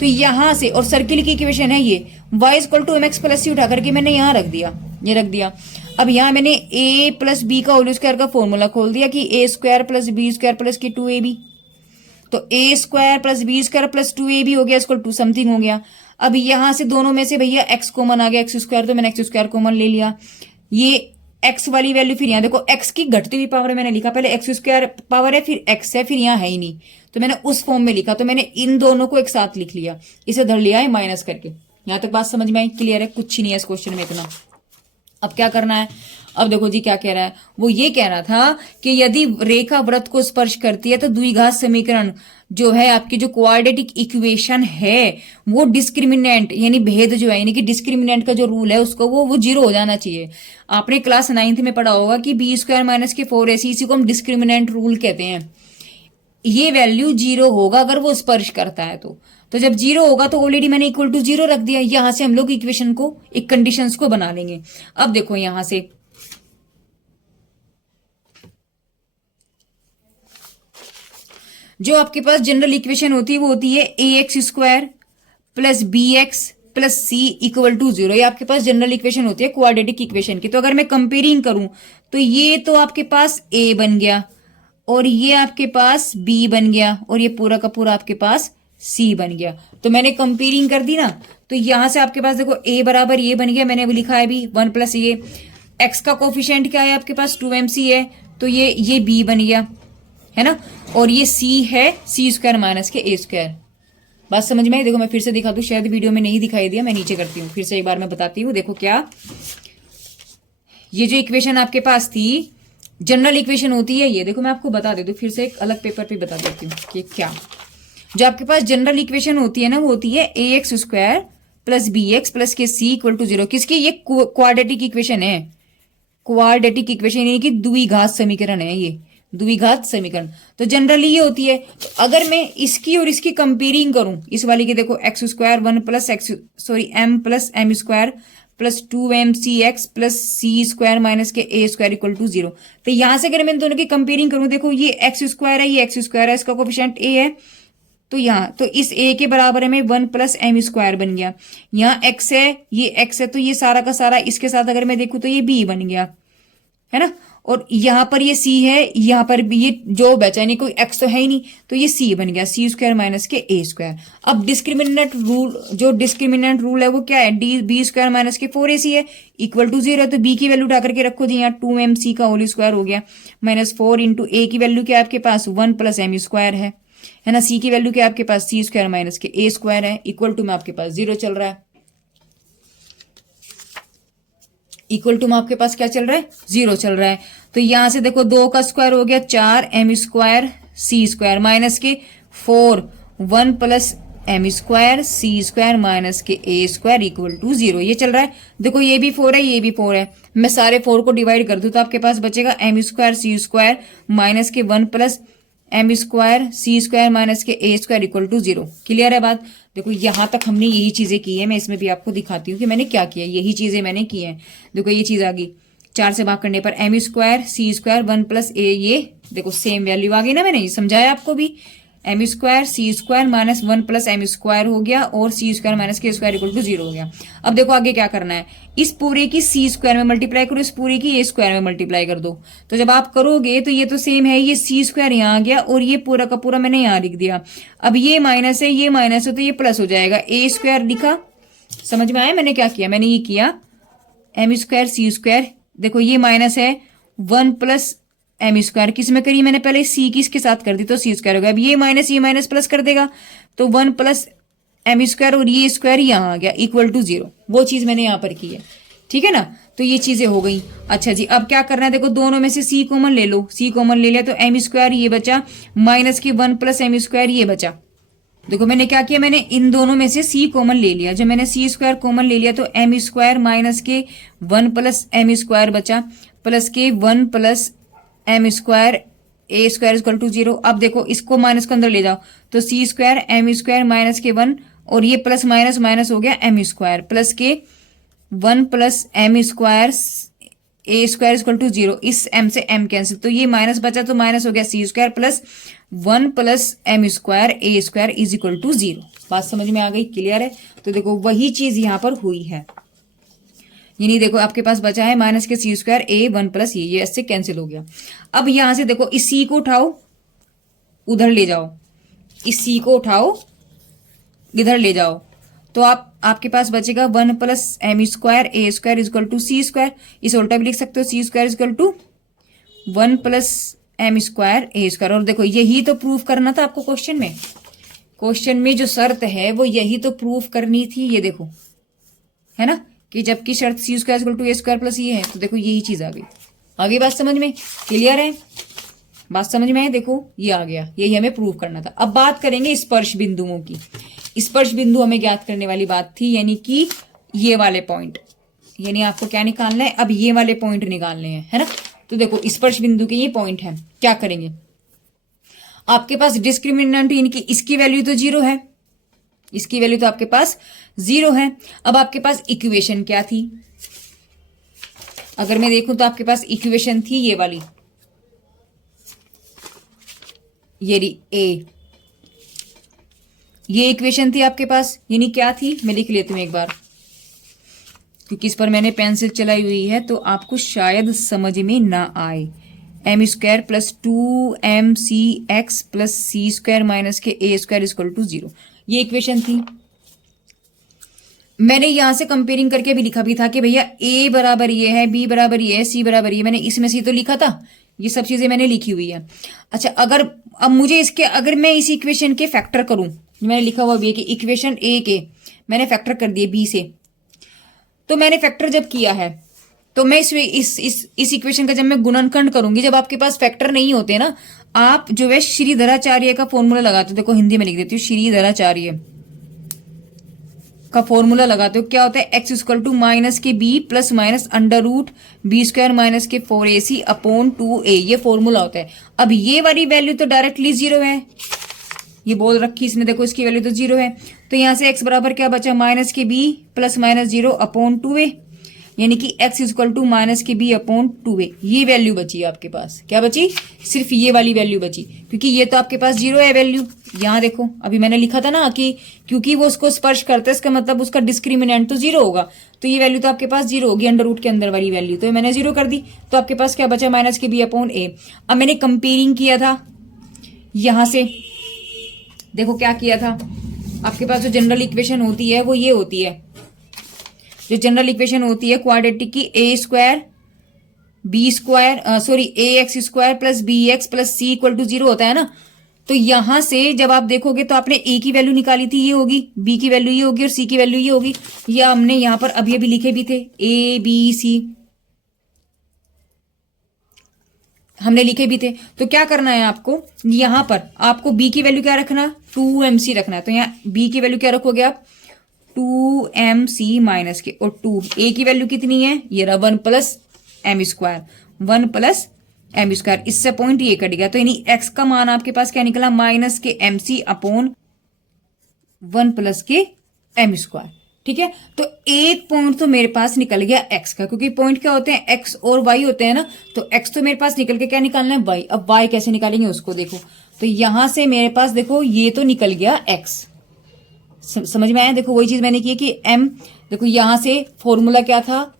तो यहां से, और सर्किल की इक्वेशन है ये y = mx प्लस सी उठा करके मैंने यहां रख दिया, ये रख दिया। अब यहां मैंने a प्लस बी का होल स्क्वायर का फॉर्मूला खोल दिया कि a² प्लस b² प्लस के 2ab। तो a² plus b² plus 2ab हो गया, इसको 2 समथिंग हो गया। अब यहां से दोनों में से भैया x कॉमन आ गया, x², तो मैंने x² कॉमन ले लिया। ये x वाली वैल्यू, फिर यहाँ देखो x की घटती हुई पावर मैंने लिखा, पहले x² पावर है फिर x है, फिर यहाँ है ही नहीं तो मैंने उस फॉर्म में लिखा। तो मैंने इन दोनों को एक साथ लिख लिया, इसे धर लिया है माइनस करके। यहां तक बात समझ में आई? क्लियर है? कुछ ही नहीं है इस क्वेश्चन में इतना। अब क्या करना है, अब देखो जी क्या कह रहा है, वो ये कह रहा था कि यदि रेखा वृत्त को स्पर्श करती है तो द्विघात समीकरण जो है, आपकी जो क्वाड्रेटिक इक्वेशन है वो डिस्क्रिमिनेंट, यानी भेद जो है, यानी कि डिस्क्रिमिनेंट का जो रूल है उसको वो 0 हो जाना चाहिए। आपने क्लास 9th में पढ़ा होगा कि b² माइनस के 4ac, इसी को हम डिस्क्रिमिनेंट रूल कहते हैं। ये वैल्यू 0 होगा अगर वो स्पर्श करता है तो जब 0 होगा तो ऑलरेडी मैंने = 0 रख दिया। यहां से हम लोग इक्वेशन को, एक कंडीशंस को बना लेंगे। अब देखो यहां से जो आपके पास जनरल इक्वेशन होती है वो होती है ax² plus bx plus c = 0। ये आपके पास जनरल इक्वेशन होती है क्वाड्रेटिक इक्वेशन की। तो अगर मैं कंपेयरिंग करूं तो ये तो आपके पास a बन गया, और ये आपके पास b बन गया, और ये पूरा का पूरा आपके पास c बन गया। तो मैंने कंपेयरिंग कर दी ना, तो यहां से आपके पास देखो a बराबर ये बन गया, मैंने वो लिखा है भी 1 प्लस ये। x का कोफिशिएंट क्या है आपके पास, 2mc है, तो ये b बन गया, है ना। और ये c है c² माइनस के a²। बात समझ में आई? देखो मैं फिर से दिखा दूं, शायद वीडियो में नहीं दिखाई दिया, मैं नीचे करती हूँ, फिर से एक बार मैं बताती हूँ। देखो क्या, ये जो इक्वेशन आपके पास थी जनरल इक्वेशन होती है ये, देखो मैं आपको बता देती हूँ, फिर से एक अलग पेपर पे बता देती हूँ कि क्या। जो आपके पास जनरल इक्वेशन होती है ना, वो होती है ax² प्लस bx प्लस के c = 0। किसकी? ये क्वाड्रेटिक इक्वेशन है, क्वाड्रेटिक इक्वेशन यानी कि द्विघात समीकरण है, ये द्विघात समीकरण। तो जनरली ये होती है। तो अगर मैं इसकी और इसकी कंपेयरिंग करूं, इस वाली की देखो x² 1 plus m plus m² plus 2mcx plus c² minus के a² = 0। तो यहां से अगर मैं इन दोनों की कंपेयरिंग करूं, देखो ये x² है, ये x² है, इसका कोफिशिएंट a है, तो यहाँ तो इस a के बराबर में 1 प्लस m² बन गया। यहाँ x है, ये x है, तो ये सारा का सारा इसके साथ अगर मैं देखूं तो ये b बन गया, है ना। और यहाँ पर ये c है, यहाँ पर भी ये जो बचा, यानी कोई x तो है ही नहीं, तो ये c बन गया, c² माइनस के a²। अब डिस्क्रिमिनेंट रूल, जो डिस्क्रिमिनेंट रूल है वो क्या है, b² माइनस के 4ac है, = 0। तो b की वैल्यू उठा करके रखो जी, यहाँ 2mc का होल स्क्वायर हो गया, -4 इंटू a की वैल्यू क्या है आपके पास 1 प्लस m² है ना। c की वैल्यू क्या है आपके पास c² माइनस के a² है, = में आपके पास 0 चल रहा है, = में आपके पास क्या चल रहा है, 0 चल रहा है। तो यहां से देखो 2 का स्क्वायर हो गया 4 m² c² माइनस के 4 1 प्लस m² c² माइनस के a² = 0, ये चल रहा है। देखो ये भी 4 है, ये भी 4 है, मैं सारे 4 को डिवाइड कर दूं तो आपके पास बचेगा m² c² माइनस के 1 प्लस m² c² माइनस के a² = 0। क्लियर है बात? देखो यहां तक हमने यही चीजें की है, मैं इसमें भी आपको दिखाती हूँ कि मैंने क्या किया, यही चीजें मैंने की हैं। देखो ये चीज आ गई 4 से भाग करने पर M square C square 1 plus ए, ये देखो सेम वैल्यू आ गई ना, मैंने समझाया आपको भी। M square C square minus 1 plus M square हो गया और C square minus K square equal to 0 हो गया। अब देखो आगे क्या करना है, इस पूरे की सी स्क्वायर में मल्टीप्लाई करो, इस पूरे की ए स्क्वायर में मल्टीप्लाई कर दो। तो जब आप करोगे तो ये तो सेम है, ये सी स्क्वायर यहाँ आ गया और ये पूरा का पूरा मैंने यहाँ लिख दिया। अब ये माइनस है, ये माइनस है, तो ये प्लस हो जाएगा। ए स्क्वायर लिखा, समझ में आया मैंने क्या किया, मैंने ये किया एम स्क्वायर सी स्क्वायर, देखो ये माइनस है 1 प्लस एम स्क्वायर, किस में करी मैंने पहले, सी की इसके साथ कर दी तो सी स्क्वायर हो गया। अब ये माइनस प्लस कर देगा तो 1 प्लस एम स्क्वायर और ये स्क्वायर यहाँ आ गया इक्वल टू 0, वो चीज मैंने यहाँ पर की है, ठीक है ना। तो ये चीजें हो गई। अच्छा जी, अब क्या करना है, देखो दोनों में से सी कॉमन ले लो, सी कॉमन ले लिया तो एम स्क्वायर ये बचा माइनस के 1 प्लस एम स्क्वायर ये बचा। देखो मैंने क्या किया, मैंने इन दोनों में से सी कॉमन ले लिया, जब मैंने सी स्क्वायर कॉमन ले लिया तो एम स्क्वायर माइनस के 1 प्लस एम स्क्वायर बचा प्लस के 1 plus M square A square equal to 0। अब देखो इसको माइनस को अंदर ले जाओ तो सी स्क्वायर एम स्क्वायर माइनस के 1 और ये प्लस माइनस माइनस हो गया एम स्क्वायर प्लस के 1 plus M square A square equal to 0। इस एम से एम कैंसिल, तो ये माइनस बचा तो माइनस हो गया C square plus 1 plus M square A square is equal to 0। बात समझ में आ गई, क्लियर है। तो देखो वही चीज यहां पर हुई है, यानी देखो आपके पास बचा है माइनस के सी स्क्वायर ए 1 प्लस ये इससे कैंसिल हो गया। अब यहां से देखो इस सी को उठाओ उधर ले जाओ, इस सी को उठाओ इधर ले जाओ, तो आपके पास बचेगा 1 plus M square A square is equal to C square. इस उल्टा भी लिख सकते हो, C square is equal to 1 plus M square A square. और देखो यही तो प्रूफ करना था आपको क्वेश्चन में, क्वेश्चन में जो शर्त है वो यही तो प्रूफ करनी थी, ये देखो है ना, कि जबकि शर्त C square equal to A square plus ये है, तो देखो यही चीज आ गई। आगे बात समझ में, क्लियर है, बात समझ में है, देखो ये आ गया, यही हमें प्रूव करना था। अब बात करेंगे स्पर्श बिंदुओं की। स्पर्श बिंदु हमें ज्ञात करने वाली बात थी, यानी कि ये वाले पॉइंट, यानी आपको क्या निकालना है, अब ये वाले पॉइंट निकालने हैं, है ना। तो देखो स्पर्श बिंदु के ये पॉइंट है, क्या करेंगे, आपके पास डिस्क्रिमिनेंट इनकी इसकी वैल्यू तो 0 है, इसकी वैल्यू तो आपके पास 0 है। अब आपके पास इक्वेशन क्या थी, अगर मैं देखूं तो आपके पास इक्वेशन थी ये वाली, ये ए, ये इक्वेशन थी आपके पास, यानी क्या थी, मैं लिख लेती हूं एक बार क्योंकि इस पर मैंने पेंसिल चलाई हुई है तो आपको शायद समझ में ना आए। M square plus 2mcx plus C square minus K A square equal to 0, ये इक्वेशन थी। मैंने यहां से कंपेयरिंग करके भी लिखा भी था कि भैया ए बराबर ये है, बी बराबर ये है, सी बराबर ये, मैंने इसमें से तो लिखा था, ये सब चीजें मैंने लिखी हुई है। अच्छा, अगर अब मुझे इसके, अगर मैं इस इक्वेशन के फैक्टर करूं, मैंने लिखा हुआ भी है कि इक्वेशन ए के मैंने फैक्टर कर दिए बी से, तो मैंने फैक्टर जब किया है तो मैं इस इक्वेशन का जब मैं गुणनखंड करूंगी, जब आपके पास फैक्टर नहीं होते ना, आप जो है श्रीधराचार्य का फॉर्मूला लगाते हो, देखो हिंदी में लिख देती हूँ, श्रीधराचार्य का फॉर्मूला लगाते हो, क्या होता है, एक्स इक्वल टू माइनस के B plus minus under root B square minus के 4ac अपॉन 2a, ये फॉर्मूला होता है। अब ये वाली वैल्यू तो डायरेक्टली 0 है, ये बोल रखी इसने, देखो इसकी वैल्यू तो 0 है, तो यहां से x बराबर क्या बचा, माइनस के b plus minus 0 upon 2a, यानी कि x इक्वल टू माइनस के b अपॉन 2a, ये वैल्यू बची आपके पास, क्या बची, सिर्फ ये वाली वैल्यू बची, क्योंकि ये तो आपके पास 0 है वैल्यू। यहाँ देखो अभी मैंने लिखा था ना कि क्योंकि वो उसको स्पर्श करता है, इसका मतलब उसका डिस्क्रिमिनेंट तो 0 होगा, तो ये वैल्यू तो आपके पास 0 होगी, अंडर रूट के अंदर वाली वैल्यू, तो मैंने 0 कर दी, तो आपके पास क्या बचा, माइनस के b अपॉन a। अब मैंने कंपेयरिंग किया था यहां से, देखो क्या किया था, आपके पास जो जनरल इक्वेशन होती है वो ये होती है, जो जनरल इक्वेशन होती है क्वाड्रेटिक की, A square B square sorry A X square plus B X plus C equal to 0 होता है ना। तो यहां से जब आप देखोगे तो आपने ए की वैल्यू निकाली थी, ये होगी, बी की वैल्यू ये होगी और सी की वैल्यू ये होगी, ये हमने यहां पर अभी अभी लिखे भी थे, ए बी सी हमने लिखे भी थे। तो क्या करना है आपको, यहां पर आपको b की वैल्यू क्या रखना, 2mc रखना है, तो यहाँ b की वैल्यू क्या रखोगे आप, 2mc माइनस के, और 2 a की वैल्यू कितनी है, ये रहा 1 plus M square, 1 plus M square, इससे पॉइंट ये कट गया, तो यानी x का मान आपके पास क्या निकला, माइनस के mc upon 1 plus K M square, ठीक है, तो एक पॉइंट तो मेरे पास निकल गया एक्स का, क्योंकि पॉइंट क्या होते हैं, एक्स और वाई होते हैं ना, तो एक्स तो मेरे पास निकल के क्या निकालना है, वाई। अब वाई कैसे निकालेंगे उसको देखो, तो यहां से मेरे पास देखो ये तो निकल गया एक्स, समझ में आया। देखो वही चीज मैंने की कि एम, देखो यहां से फॉर्मूला क्या था,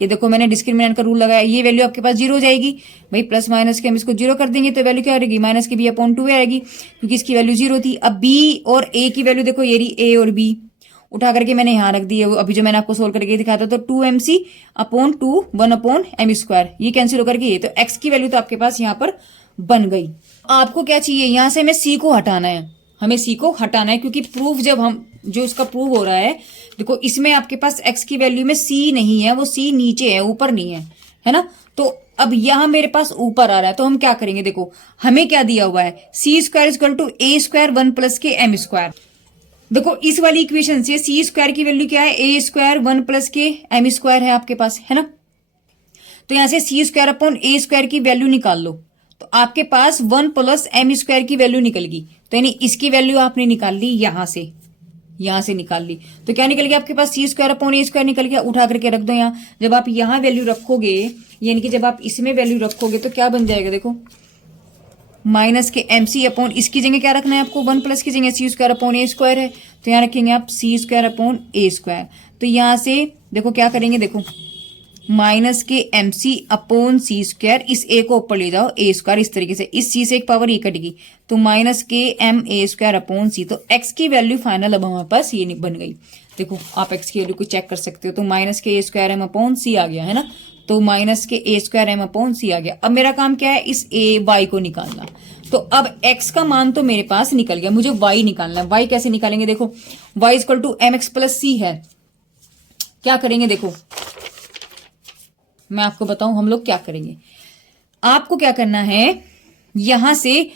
ये देखो मैंने डिस्क्रिमिनेंट का रूल लगाया, ये वैल्यू आपके पास जीरो हो जाएगी भाई, प्लस माइनस के हम इसको जीरो कर देंगे तो वैल्यू क्या रहेगी, माइनस की बी अपॉन टू आएगी, क्योंकि इसकी वैल्यू जीरो थी। अब बी और ए की वैल्यू देखो, ये रही ए और बी, उठा करके मैंने यहाँ रख दी है, अभी जो मैंने आपको सोल्व करके दिखाया था, तो 2mc upon 2 1 upon M square, ये कैंसिल होकर के ये, तो एक्स की वैल्यू तो आपके पास यहाँ पर बन गई। आपको क्या चाहिए, यहां से हमें सी को हटाना है, हमें सी को हटाना है, क्योंकि प्रूफ जब हम जो इसका प्रूफ हो रहा है, देखो इसमें आपके पास एक्स की वैल्यू में सी नहीं है, वो सी नीचे है, ऊपर नहीं है ना। तो अब यहां मेरे पास ऊपर आ रहा है, तो हम क्या करेंगे, देखो हमें क्या दिया हुआ है, C square equal to A square 1 plus K M square. देखो इस वाली इक्वेशन से सी स्क्वायर की वैल्यू क्या है, ए square 1 plus K M square है आपके पास, है ना। तो यहां से सी स्क्वायर अपॉन ए स्क्वायर की वैल्यू निकाल लो, तो आपके पास 1 प्लस एम स्क्वायर की वैल्यू निकल गई। तो यानी इसकी वैल्यू आपने निकाल ली, यहां से निकाल ली, तो क्या निकल गया आपके पास, सी स्क्वायर अपॉन ए स्क्वायर निकल गया, उठा करके रख दो यहाँ। जब आप यहाँ वैल्यू रखोगे, यानी कि जब आप इसमें वैल्यू रखोगे तो क्या बन जाएगा, देखो माइनस के एम सी अपॉन, इसकी जगह क्या रखना है आपको, 1 प्लस की जगह सी स्क्वायर अपॉन ए स्क्वायर है, तो यहाँ रखेंगे आप सी स्क्वायर अपॉन ए स्क्वायर। तो यहाँ से देखो क्या करेंगे, देखो माइनस के एम सी अपॉन सी स्क्वायर, इस ए को ऊपर ले जाओ, ए स्क्वायर इस तरीके से, इस सी से एक पावर ए कटेगी, तो माइनस के एम ए स्क्वायर अपॉन सी। तो एक्स की वैल्यू फाइनल अब हमारे पास ये बन गई। देखो आप एक्स की वैल्यू को चेक कर सकते हो, तो minus K A square M upon सी आ गया, है ना। तो minus K A square M upon सी आ गया। अब मेरा काम क्या है, इस ए वाई को निकालना। तो अब x का मान तो मेरे पास निकल गया, मुझे y निकालना है। y कैसे निकालेंगे, देखो y equal to M X plus C है। क्या करेंगे, देखो मैं आपको बताऊं हम लोग क्या करेंगे। आपको क्या करना है, यहां से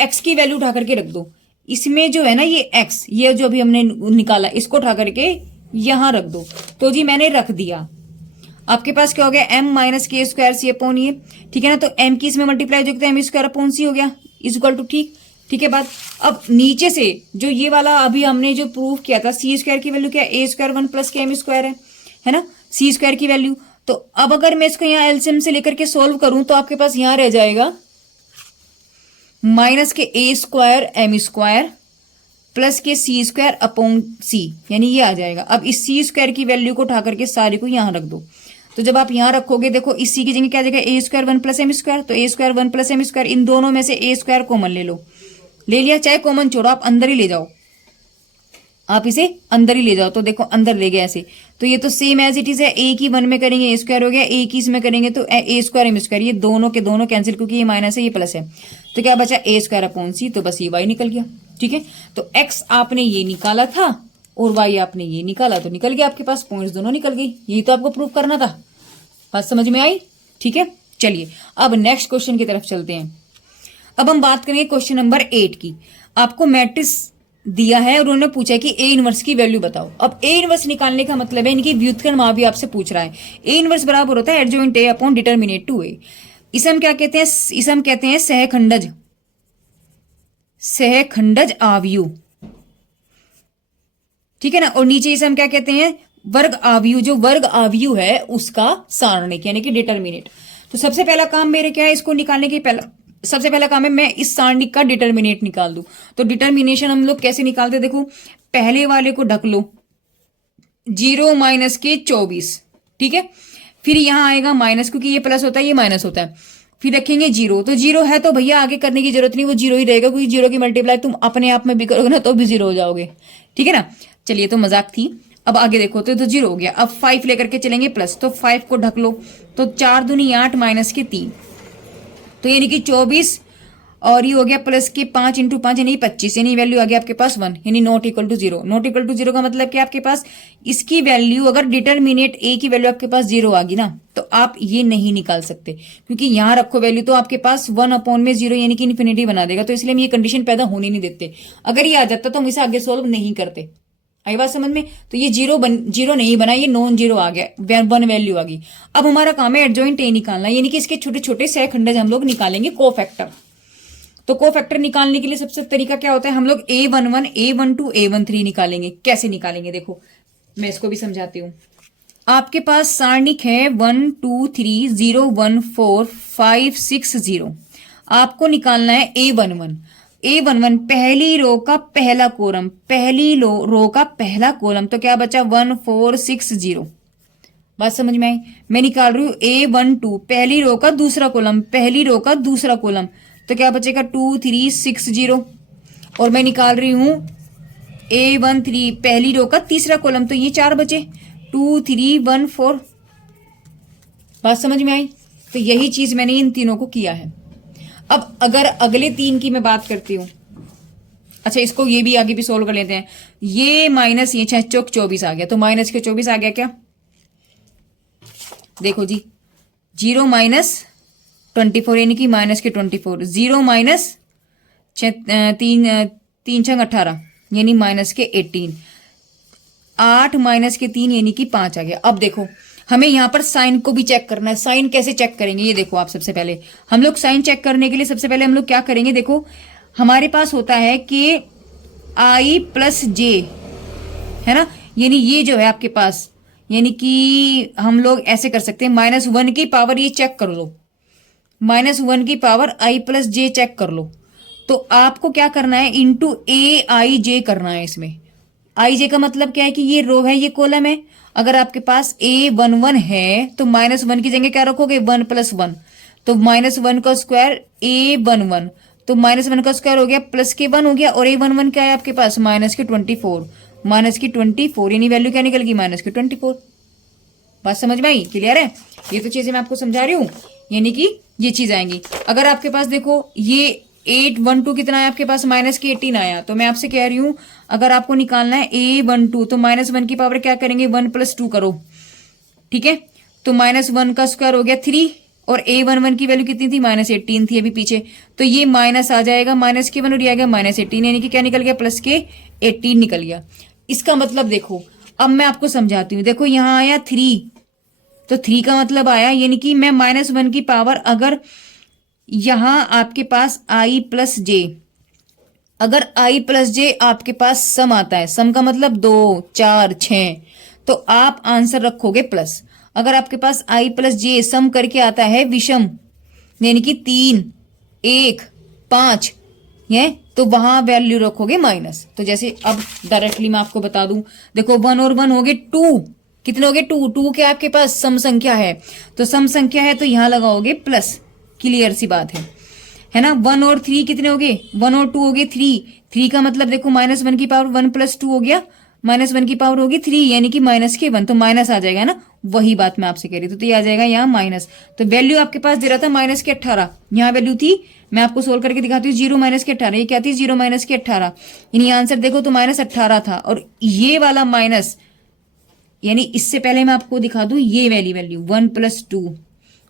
x की वैल्यू उठा करके रख दो, इसमें जो है ना ये x, ये जो अभी हमने निकाला, इसको उठा करके यहां रख दो। तो जी मैंने रख दिया, आपके पास क्या हो गया, m माइनस के स्क्वायर सी अपॉन ये, ठीक है ना। तो m की इसमें मल्टीप्लाई जो एम स्क्वायर अपॉन सी हो गया, इज इक्वल टू, ठीक है बात। अब नीचे से जो ये वाला अभी हमने जो प्रूफ किया था, सी स्क्वायर की वैल्यू क्या है, ए square 1 plus K M square है ना, सी स्क्वायर की वैल्यू। तो अब अगर मैं इसको यहाँ एलसीएम से लेकर के सोल्व करूं, तो आपके पास यहां रह जाएगा minus K A square M square plus के सी स्क्वायर अपॉन सी, यानी ये आ जाएगा। अब इस सी स्क्वायर की वैल्यू को उठा करके सारे को यहां रख दो। तो जब आप यहां रखोगे, देखो इस सी की जगह क्या जगह, ए स्क्वायर 1 प्लस एम स्क्वायर, तो ए स्क्वायर 1 प्लस एम स्क्वायर, इन दोनों में से ए स्क्वायर कॉमन ले लो, ले लिया, चाहे कॉमन छोड़ो, आप अंदर ही ले जाओ, आप इसे अंदर ही ले जाओ। तो देखो अंदर ले गए ऐसे, तो ये तो सेम एज इट इज है, ए की 1 में करेंगे ए स्क्वायर हो गया, ए की इसमें करेंगे तो ए स्क्वायर एम स्क्वायर, ये दोनों के दोनों कैंसिल, क्योंकि ये माइनस है ये प्लस है, तो क्या बचा ए स्क्वायर अपॉन सी, तो बस ये वाई निकल गया। ठीक है, तो एक्स आपने ये निकाला था और वाई आपने ये निकाला, तो निकल गया आपके पास, पॉइंट्स दोनों निकल गई। यही तो आपको प्रूव करना था, बात समझ में आई। ठीक है, चलिए अब नेक्स्ट क्वेश्चन की तरफ चलते हैं। अब हम बात करेंगे क्वेश्चन नंबर 8 की। आपको मैट्रिक्स दिया है और उन्होंने पूछा है कि ए इनवर्स की वैल्यू बताओ। अब ए इनवर्स निकालने का मतलब है, इनकी व्युत्क्रम मान भी आपसे पूछ रहा है। ए इनवर्स बराबर होता है adjoint A upon determinant to ए। इसे हम क्या कहते हैं, इसे हम कहते हैं सहखंडज आव्यूह, ठीक है ना। और नीचे इसे हम क्या कहते हैं, वर्ग आव्यूह। जो वर्ग आव्यूह है उसका सारणिक यानी कि डिटरमिनेट। तो सबसे पहला काम मेरे क्या है, इसको निकालने के सबसे पहला काम है मैं इस सारणिक का डिटरमिनेट निकाल दूं। तो डिटरमिनेशन हम लोग कैसे निकालते, देखो पहले वाले को ढक लो, 0 माइनस के 24, ठीक है। फिर यहां आएगा माइनस, क्योंकि ये प्लस होता है ये माइनस होता है, फिर रखेंगे 0। तो 0 है तो भैया आगे करने की जरूरत नहीं, वो 0 ही रहेगा, क्योंकि 0 की मल्टीप्लाई तुम अपने आप में भी करोगे ना तो भी 0 हो जाओगे, ठीक है ना। चलिए तो मजाक थी, अब आगे देखो तो 0 हो गया। अब 5 लेकर के चलेंगे प्लस, तो 5 को ढक लो, तो 4 दूनी 8 माइनस के 3, तो यानी कि 24, और ये हो गया प्लस के 5 इंटू 5 यानी 25, यानी वैल्यू आ गया आपके पास 1, यानी not equal to 0। Not equal to 0 का मतलब कि आपके पास इसकी वैल्यू, अगर डिटरमिनेट ए की वैल्यू आपके पास 0 आ गई ना, तो आप ये नहीं निकाल सकते, क्योंकि यहां रखो वैल्यू तो आपके पास 1 अपॉन में 0 यानी कि इन्फिनिटी बना देगा। तो इसलिए हम ये कंडीशन पैदा होने नहीं देते। अगर ये आ जाता तो हम इसे आगे सोल्व नहीं करते। आई बात समझ में। तो ये 0 नहीं बना, ये नॉन 0 आ गया, 1 वैल्यू आ गई। अब हमारा काम है एडजॉइंट ए निकालना, यानी कि इसके छोटे छोटे सहखंडज हम लोग निकालेंगे, कोफैक्टर। तो कोफैक्टर निकालने के लिए सबसे तरीका क्या होता है, हम लोग A11, A12, A13 निकालेंगे। कैसे निकालेंगे, देखो मैं इसको भी समझाती हूँ। आपके पास सारणिक है 1 2 3 0 1 4 5 6 0। आपको निकालना है A11। A11 पहली रो का पहला कॉलम, पहली रो का पहला कॉलम, तो क्या बचा 1 4 6 0। बात समझ में आई? मैं निकाल रही हूँ A12 पहली रो का दूसरा कॉलम, पहली रो का दूसरा कॉलम, तो क्या बचेगा 2 3 6 0। और मैं निकाल रही हूँ A13 पहली रो का तीसरा कॉलम, तो ये 4 बचे 2 3 1 4। बात समझ में आई? तो यही चीज मैंने इन तीनों को किया है। अब अगर अगले 3 की मैं बात करती हूं, अच्छा इसको ये भी आगे भी सोल्व कर लेते हैं। ये माइनस ये 6 चौक 24 आ गया, तो माइनस के 24 आ गया क्या? देखो जी 0 माइनस 24 यानी कि माइनस के 24, 0 माइनस 3 6 18 यानी माइनस के 18, 8 माइनस के 3 यानी कि 5 आ गया। अब देखो हमें यहां पर साइन को भी चेक करना है। साइन कैसे चेक करेंगे ये देखो आप। सबसे पहले हम लोग साइन चेक करने के लिए सबसे पहले हम लोग क्या करेंगे, देखो हमारे पास होता है कि i प्लस जे, है ना, यानी ये जो है आपके पास, यानी कि हम लोग ऐसे कर सकते हैं -1 की पावर ये चेक कर लो, -1 की power i plus J check कर लो। तो आपको क्या करना है, इंटू ए आई जे करना है। इसमें आई जे का मतलब क्या है कि ये रो है ये कॉलम है। अगर आपके पास A11 है तो -1 की जगह क्या रखोगे 1 + 1, तो -1 का स्क्वायर A11, तो -1 का स्क्वायर हो गया प्लस के 1 हो गया, और A11 क्या है आपके पास -24, -24 यानी वैल्यू क्या निकल गई -24। बात समझ में आई? क्लियर है? ये तो चीजें मैं आपको समझा रही हूँ, यानी कि ये चीज आएंगी। अगर आपके पास देखो ये 812 कितना है आपके पास -18 आया, तो मैं आपसे कह रही हूं अगर आपको निकालना है A12 तो -1 की पावर क्या करेंगे 1 + 2 करो, ठीक है। तो -1 का स्क्वायर हो गया 3, और A11 की वैल्यू कितनी थी -18 थी अभी पीछे, तो ये माइनस आ जाएगा, माइनस के 1 और ये आ गया -18, यानी कि क्या निकल गया प्लस के 18 निकल गया। इसका मतलब देखो अब मैं आपको समझाती हूँ। देखो यहां आया 3, तो 3 का मतलब आया यानी कि मैं -1 की पावर अगर यहां आपके पास i प्लस जे, अगर i प्लस जे आपके पास सम आता है, सम का मतलब 2 4 6, तो आप आंसर रखोगे प्लस। अगर आपके पास i प्लस जे सम करके आता है विषम, यानी कि 3 1 5 ये, तो वहां वैल्यू रखोगे माइनस। तो जैसे अब डायरेक्टली मैं आपको बता दूं, देखो 1 और 1 हो गए 2, कितने हो गए 2, 2 क्या आपके पास सम संख्या है, तो सम संख्या है तो यहां लगाओगे प्लस, क्लियर सी बात है ना। 1 और 3 कितने हो गए, 1 और 2 हो गए 3, 3 का मतलब देखो -1 की पावर 1 + 2 हो गया, -1 की पावर होगी 3 यानी कि -1, तो माइनस आ जाएगा ना, वही बात मैं आपसे कह रही थी। तो ये आ जाएगा यहाँ माइनस, तो वैल्यू आपके पास दे रहा था -18, यहाँ वैल्यू थी, मैं आपको सोल्व करके दिखाती हूँ 0 -18, ये क्या थी 0 -18, यानी आंसर देखो तो -18 था। और ये वाला माइनस, यानी इससे पहले मैं आपको दिखा दूं ये वैल्यू 1 + 2,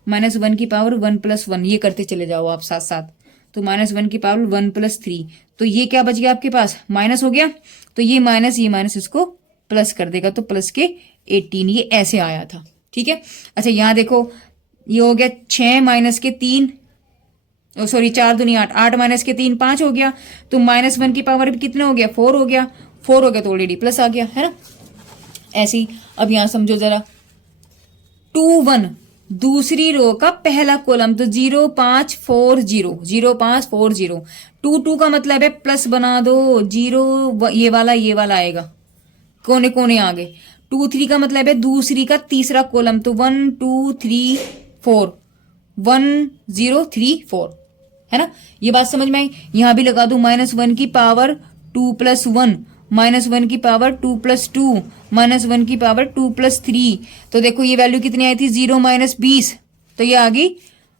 -1 की पावर 1 + 1, ये करते चले जाओ आप साथ साथ, तो -1 की पावर 1 + 3, तो ये क्या बच गया आपके पास माइनस हो गया, तो ये माइनस इसको प्लस कर देगा, तो प्लस के 18, ये ऐसे आया था, ठीक है। अच्छा यहाँ देखो ये हो गया 6 माइनस के 3, सॉरी 4 दूनी 8, 8 माइनस के 3 5 हो गया, तो -1 की पावर कितना हो गया 4 हो गया, 4 हो गया तो ऑलरेडी प्लस आ गया, है ना। ऐसे ही अब यहां समझो जरा 2 1 दूसरी रो का पहला कॉलम, तो 0 5 4 0, 0 5 4 0, 2 2 का मतलब है प्लस बना दो, 0 ये वाला आएगा, कोने कोने आ गए। 2 3 का मतलब है दूसरी का तीसरा कॉलम, तो 1 2 3 4, 1 0 3 4, है ना। ये बात समझ में आई? यहां भी लगा दू -1 की पावर 2 + 1, -1 की पावर 2 + 2, -1 की पावर 2 + 3, तो देखो ये वैल्यू कितनी आई थी 0 -20, तो ये आ गई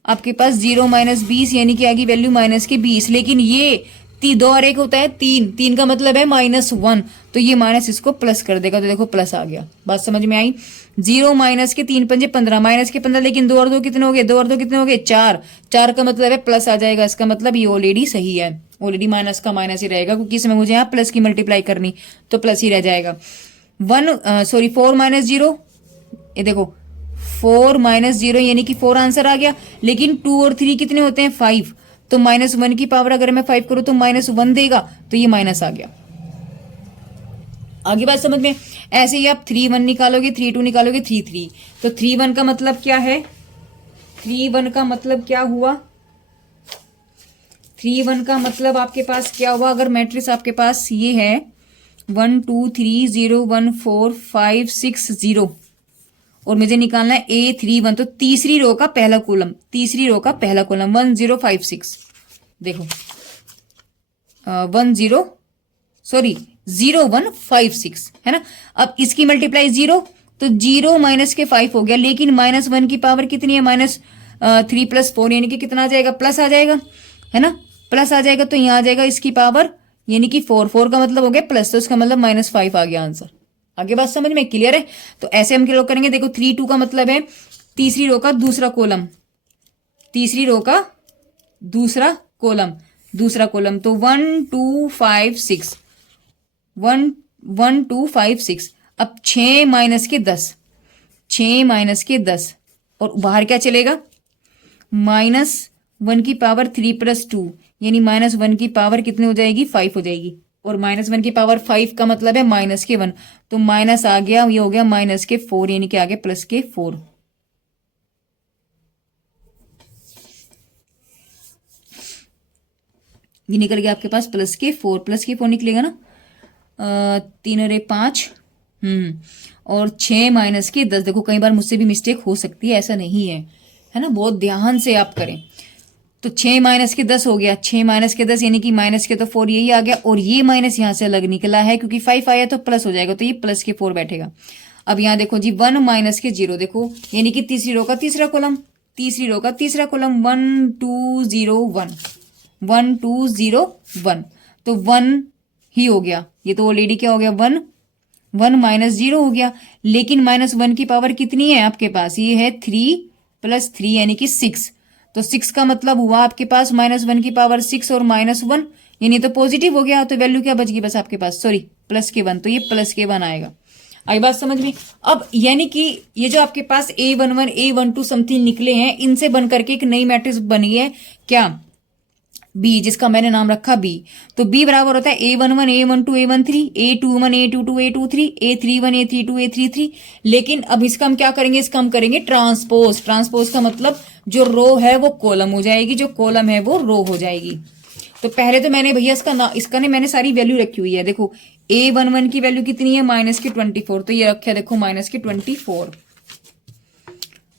आपके पास 0 -20, यानी कि आ गई वैल्यू -20। लेकिन ये 2 और 1 होता है 3, 3 का मतलब है -1, तो ये माइनस इसको प्लस कर देगा, तो देखो प्लस आ गया। बात समझ में आई? 0 माइनस के 3 पंजे 15, माइनस के 15, लेकिन 2 और 2 कितने हो गए, 2 और 2 कितने हो गए 4, 4 का मतलब है प्लस आ जाएगा, इसका मतलब ये ऑलरेडी सही है, ऑलरेडी माइनस का माइनस ही रहेगा, क्योंकि इसमें मुझे यहाँ प्लस की मल्टीप्लाई करनी, तो प्लस ही रह जाएगा। 4 - 0, ये देखो 4 - 0 यानी कि 4 आंसर आ गया, लेकिन 2 और 3 कितने होते हैं 5, तो -1 की पावर अगर मैं 5 करूं तो -1 देगा, तो ये माइनस आ गया। आगे बात समझ में। ऐसे ही आप 3 1 निकालोगे, 3 2 निकालोगे, 3 3। तो 3 1 का मतलब क्या है, 3 1 का मतलब क्या हुआ, 3 1 का मतलब आपके पास क्या हुआ, अगर मैट्रिक्स आपके पास ये है 1 2 3 0 1 4 5 6 0 और मुझे निकालना है A31, तो तीसरी रो का पहला कॉलम, तीसरी रो का पहला कॉलम 1 0 5 6। देखो 0 1 5 6 है ना। अब इसकी मल्टीप्लाई 0, तो 0 माइनस के 5 हो गया, लेकिन -1 की पावर कितनी है, -3 + 4 यानी कि कितना आ जाएगा, प्लस आ जाएगा, है ना, प्लस आ जाएगा। तो यहाँ आ जाएगा इसकी पावर यानी कि 4, 4 का मतलब हो गया प्लस, तो इसका मतलब -5 आ गया आंसर। आगे बात समझ में क्लियर है। तो ऐसे हम क्या करेंगे, देखो 3 2 का मतलब है तीसरी रो का दूसरा कॉलम, तीसरी रो का दूसरा कॉलम, दूसरा कॉलम, तो 1 2 5 6 1 1 2 5 6। अब 6 माइनस के 10, 6 माइनस के 10 और बाहर क्या चलेगा, -1 की पावर 3 + 2 यानी -1 की पावर कितनी हो जाएगी, 5 हो जाएगी। और -1 की पावर 5 का मतलब है -1, तो माइनस आ गया, ये हो गया -4 यानी कि आ गया +4। ये निकल गया आपके पास +4 निकलेगा ना, 3 और 1 5, और 6 माइनस के 10। देखो कई बार मुझसे भी मिस्टेक हो सकती है, ऐसा नहीं है ना, बहुत ध्यान से आप करें। तो 6 माइनस के 10 हो गया, 6 माइनस के 10 यानी कि माइनस के तो 4 यही आ गया, और ये माइनस यहां से अलग निकला है क्योंकि 5 आया तो प्लस हो जाएगा, तो ये +4 बैठेगा। अब यहाँ देखो जी 1 माइनस के 0, देखो यानी कि तीसरी रो का तीसरा कॉलम, तीसरी रो का तीसरा कॉलम 1 2 0 1 1 2 0 1, तो 1 ही हो गया, ये तो ऑलरेडी क्या हो गया 1 1 -0 हो गया, लेकिन -1 की पावर कितनी है आपके पास, ये है 3 + 3 यानी कि 6, तो 6 का मतलब हुआ आपके पास -1 की पावर 6 और -1 यानी तो पॉजिटिव हो गया, तो वैल्यू क्या बच गई बस आपके पास, सॉरी +1, तो ये +1 आएगा। आई बात समझ में। अब यानी कि ये जो आपके पास A11 A12 समथिंग निकले हैं, इनसे बन करके एक नई मैट्रिक्स बनी है क्या, बी, जिसका मैंने नाम रखा बी। तो बी बराबर होता है A11 A12 A13 A21 A22 A23 A31 A32 A33। लेकिन अब इसका हम क्या करेंगे, इसका हम करेंगे ट्रांसपोज। ट्रांसपोज का मतलब जो रो है वो कॉलम हो जाएगी, जो कॉलम है वो रो हो जाएगी। तो पहले तो मैंने भैया इसका ने मैंने सारी वैल्यू रखी हुई है। देखो A11 की वैल्यू कितनी है, -24, तो ये रखा देखो -24,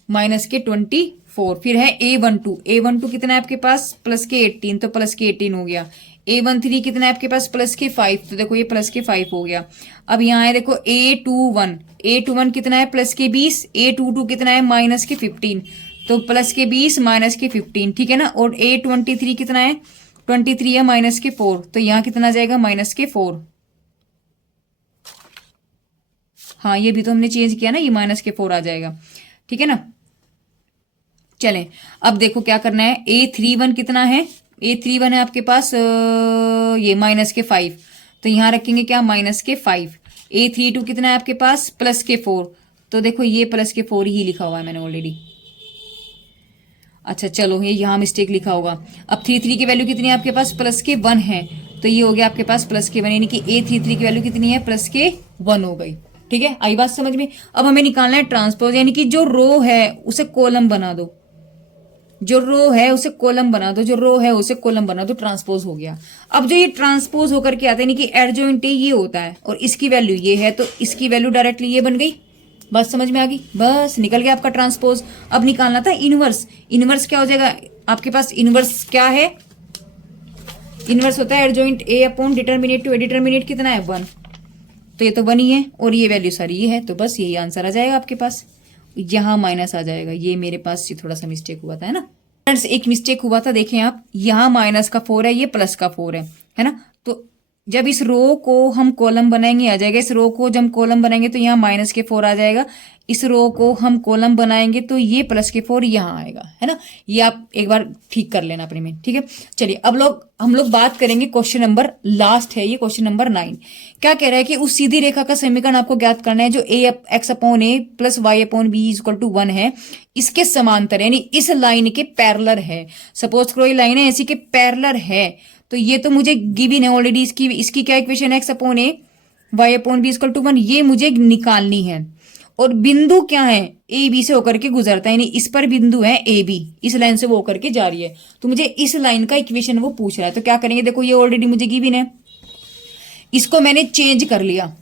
-24। फिर है A12 कितना है आपके पास, +18, तो +18 हो गया। A13 कितना है आपके पास, +5, तो देखो ये +5 हो गया। अब यहाँ है देखो A21 कितना है, +20, A22 कितना है, -15, तो +20 -15, ठीक है ना। और A23 कितना है, 23 है, -4, तो यहाँ कितना आ जाएगा, -4। हाँ ये भी तो हमने चेंज किया ना, ये -4 आ जाएगा, ठीक है ना। चलें अब देखो क्या करना है, A31 कितना है, A31 है आपके पास ये -5, तो यहाँ रखेंगे क्या, -5। A32 कितना है आपके पास, +4, तो देखो ये +4 ही लिखा हुआ है मैंने ऑलरेडी। अच्छा चलो ये यहाँ मिस्टेक लिखा होगा। अब 33 की वैल्यू कितनी है आपके पास, +1 है, तो ये हो गया आपके पास +1 यानी कि A33 की वैल्यू कितनी है, +1 हो गई। ठीक है, आई बात समझ में। अब हमें निकालना है ट्रांसपोज, यानी कि जो रो है उसे कॉलम बना दो, जो रो है उसे कॉलम बना दो, जो रो है उसे कॉलम बना दो, ट्रांसपोज हो गया। अब जो ये ट्रांसपोज होकर के आता है, यानी कि एडजॉइंट ये होता है और इसकी वैल्यू ये है, तो इसकी वैल्यू डायरेक्टली ये बन गई। बात समझ में आ गई, बस निकल गया आपका ट्रांसपोज। अब निकालना था इनवर्स। इनवर्स क्या हो जाएगा आपके पास, इनवर्स क्या है, इनवर्स होता है adjoint A upon determinant to A, determinant कितना है 1, तो ये तो 1 ही है और ये वैल्यू सारी ये है, तो बस यही आंसर आ जाएगा आपके पास। यहाँ माइनस आ जाएगा, ये मेरे पास से थोड़ा सा मिस्टेक हुआ था, है ना फ्रेंड्स, एक मिस्टेक हुआ था। देखें आप, यहाँ -4 है, ये +4 है ना। तो जब इस रो को हम कॉलम बनाएंगे आ जाएगा, इस रो को जब कॉलम बनाएंगे तो यहाँ -4 आ जाएगा, इस रो को हम कॉलम बनाएंगे तो ये +4 यहाँ आएगा, है ना। ये आप एक बार ठीक कर लेना अपने में, ठीक है। चलिए अब हम लोग बात करेंगे क्वेश्चन नंबर लास्ट है, ये क्वेश्चन नंबर 9 क्या कह रहा है कि उस सीधी रेखा का समीकरण आपको ज्ञात करना है जो x/a + y/b = 1 है, इसके समांतर यानी इस लाइन के पैरेलल है। सपोज करो ये लाइन है ऐसी के पैरेलल है, तो ये तो मुझे गिवन है ऑलरेडी। इसकी क्या इक्वेशन है, x/a y upon B equal to 1, ये मुझे निकालनी है। और बिंदु क्या है, ए बी से होकर के गुजरता है, यानी इस पर बिंदु है ए बी, इस लाइन से वो होकर के जा रही है। तो मुझे इस लाइन का इक्वेशन वो पूछ रहा है, तो क्या करेंगे, देखो ये ऑलरेडी मुझे गिवन है, इसको मैंने चेंज कर लिया,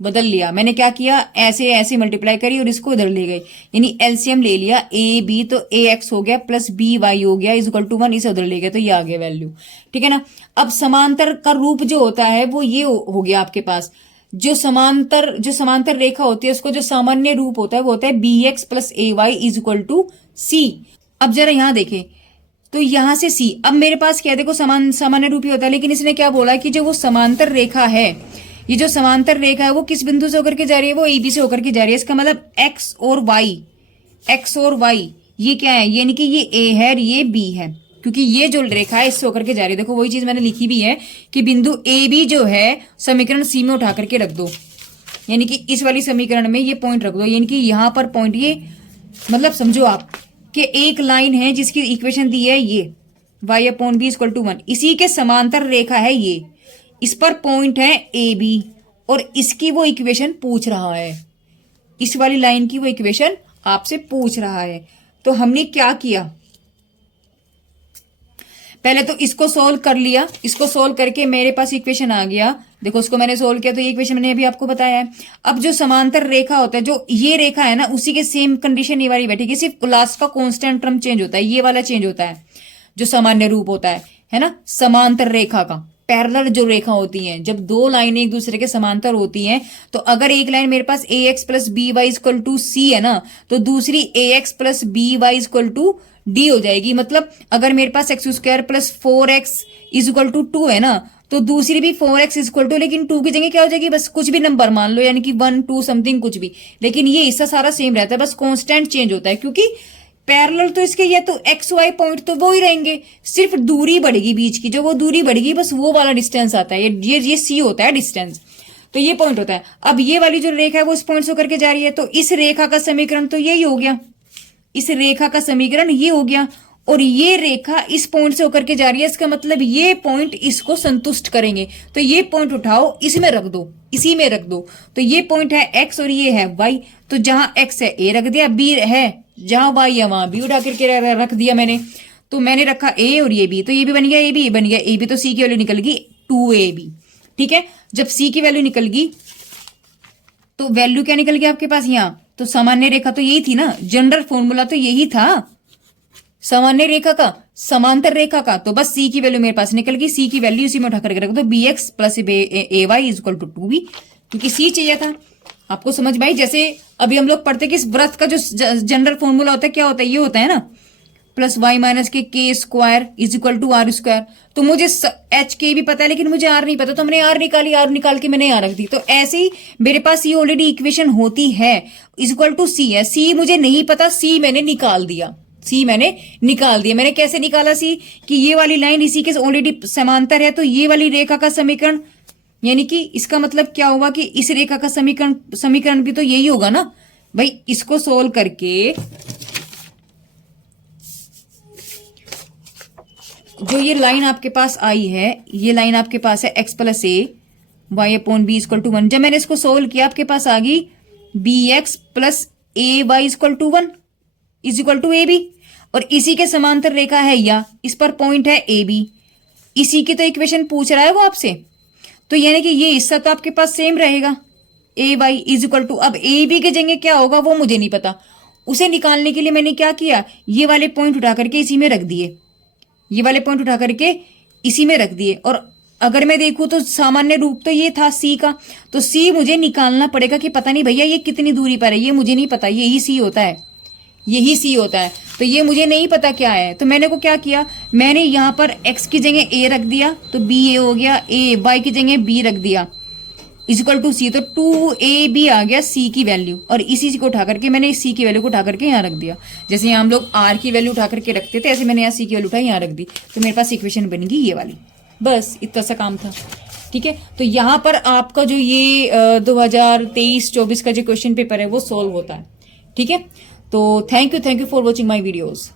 बदल लिया। मैंने क्या किया, ऐसे ऐसे मल्टीप्लाई करी और इसको उधर ले गई, यानी एलसीएम ले लिया ए बी, तो ए एक्स हो गया प्लस बी वाई हो गया इज इक्वल टू 1, इसे उधर ले गया तो ये आ गया वैल्यू। ठीक है ना। अब समांतर का रूप जो होता है वो ये हो गया आपके पास। जो समांतर रेखा होती है उसको जो सामान्य रूप होता है वो होता है B X plus A Y is equal to C. अब जरा यहां देखें, तो यहां से सी, अब मेरे पास क्या, देखो सामान्य रूप ही होता है, लेकिन इसने क्या बोला कि जो वो समांतर रेखा है, ये जो समांतर रेखा है वो किस बिंदु से होकर के जा रही है, वो ए बी से होकर के जा रही है। इसका मतलब एक्स और वाई ये क्या है, यानी कि ये ए है और ये बी है, क्योंकि ये जो रेखा है इससे होकर के जा रही है। देखो वही चीज मैंने लिखी भी है कि बिंदु ए बी जो है समीकरण सी में उठा करके रख दो, यानी कि इस वाली समीकरण में ये पॉइंट रख दो, यानी कि यहां पर पॉइंट, ये मतलब समझो आप कि एक लाइन है जिसकी इक्वेशन दी है ये y upon B equal to 1, इसी के समांतर रेखा है ये, इस पर पॉइंट है ए बी और इसकी वो इक्वेशन पूछ रहा है, इस वाली लाइन की वो इक्वेशन आपसे पूछ रहा है। तो हमने क्या किया, पहले तो इसको सोल्व कर लिया, इसको सोल्व करके मेरे पास इक्वेशन आ गया, देखो उसको मैंने सोल्व किया तो ये इक्वेशन मैंने अभी आपको बताया है। अब जो समांतर रेखा होता है, जो ये रेखा है ना, उसी के सेम कंडीशन ये वाली बैठेगी, सिर्फ लास्ट का कांस्टेंट टर्म चेंज होता है, ये वाला चेंज होता है जो सामान्य रूप होता है ना। समांतर रेखा का पैरेलल जो रेखा होती हैं, जब दो लाइनें एक दूसरे के समांतर होती हैं, तो अगर एक लाइन मेरे पास A X plus B Y equal to C है ना, तो दूसरी A X plus B Y equal to D हो जाएगी। मतलब अगर मेरे पास X square plus 4x is equal to 2 है ना, तो दूसरी भी 4x इज इक्वल टू, लेकिन 2 की जगह क्या हो जाएगी, बस कुछ भी नंबर मान लो, यानी कि 1 2 समथिंग कुछ भी, लेकिन ये हिस्सा सारा सेम रहता है, बस कांस्टेंट चेंज होता है, क्योंकि पैरेलल तो इसके ये तो एक्स वाई पॉइंट तो वो ही रहेंगे, सिर्फ दूरी बढ़ेगी बीच की, जो वो दूरी बढ़ेगी बस वो वाला डिस्टेंस आता है, ये सी होता है डिस्टेंस, तो ये पॉइंट होता है। अब ये वाली जो रेखा है वो इस पॉइंट से होकर के जा रही है, तो इस रेखा का समीकरण तो यही हो गया, इस रेखा का समीकरण ये हो गया, और ये रेखा इस पॉइंट से होकर के जा रही है, इसका मतलब ये पॉइंट इसको संतुष्ट करेंगे। तो ये पॉइंट उठाओ, इसमें रख दो, इसी में रख दो, तो ये पॉइंट है एक्स और ये है वाई, तो जहां एक्स है ए रख दिया, बी है जहां वाई है वहां बी उठा करके रख दिया मैंने, तो मैंने रखा ए और ये बी, तो ये भी बन गया ए बी बन गया ए बी, तो सी की वैल्यू निकल गई 2ab। ठीक है, जब सी की वैल्यू निकल गई तो वैल्यू क्या निकल गया आपके पास यहां, तो सामान्य रेखा तो यही थी ना, जनरल फॉर्मूला तो यही था सामान्य रेखा का, समांतर रेखा का, तो बस सी की वैल्यू मेरे पास निकल गई, सी की वैल्यू इसी में उठा करके रख दो, B X plus A Y is equal to 2b, क्योंकि सी चाहिए था। आपको समझ में आई, जैसे अभी हम लोग पढ़ते कि इस वृत्त का जो जनरल फॉर्मूला होता है क्या होता है, ये होता है ना plus Y minus K square is equal to R square, तो मुझे एच के भी पता है लेकिन मुझे आर नहीं पता, तो हमने आर निकाली, आर निकाल के मैंने यहाँ रख दी। तो ऐसे ही मेरे पास ये ऑलरेडी इक्वेशन होती है, इज इक्वल टू सी है, सी मुझे नहीं पता, सी मैंने निकाल दिया, मैंने कैसे निकाला सी, कि ये वाली लाइन इसी के ऑलरेडी समांतर है, तो ये वाली रेखा का समीकरण, यानी कि इसका मतलब क्या होगा कि इस रेखा का समीकरण भी तो यही होगा ना भाई। इसको सोल्व करके जो ये लाइन आपके पास आई है, ये लाइन आपके पास है x plus A Y upon B equal to 1, जब मैंने इसको सोल्व किया आपके पास आ गई B X plus A Y equal to 1 is equal to A B, और इसी के समांतर रेखा है या इस पर पॉइंट है ए बी, इसी की तो इक्वेशन पूछ रहा है वो आपसे, तो यानी कि ये हिस्सा तो आपके पास सेम रहेगा, ए वाई इज इक्वल टू, अब ए बी के जगह क्या होगा वो मुझे नहीं पता, उसे निकालने के लिए मैंने क्या किया, ये वाले पॉइंट उठा करके इसी में रख दिए, ये वाले पॉइंट उठा करके इसी में रख दिए। और अगर मैं देखूं तो सामान्य रूप तो ये था सी का, तो सी मुझे निकालना पड़ेगा कि पता नहीं भैया ये कितनी दूरी पर है, ये मुझे नहीं पता, यही सी होता है, यही सी होता है, तो ये मुझे नहीं पता क्या है। तो मैंने को क्या किया, मैंने यहाँ पर x की जगह a रख दिया, तो b a हो गया, a y की जगह b रख दिया इज इक्वल टू सी, तो 2ab आ गया c की वैल्यू, और इसी को उठा करके मैंने इस c की वैल्यू को उठा करके यहाँ रख दिया, जैसे यहाँ हम लोग r की वैल्यू उठा करके रखते थे, ऐसे मैंने यहाँ c की वैल्यू उठा यहाँ रख दी, तो मेरे पास इक्वेशन बन गई ये वाली, बस इतना सा काम था। ठीक है, तो यहाँ पर आपका जो ये 2023-24 का जो क्वेश्चन पेपर है वो सोल्व होता है। ठीक है, तो thank you for watching my videos.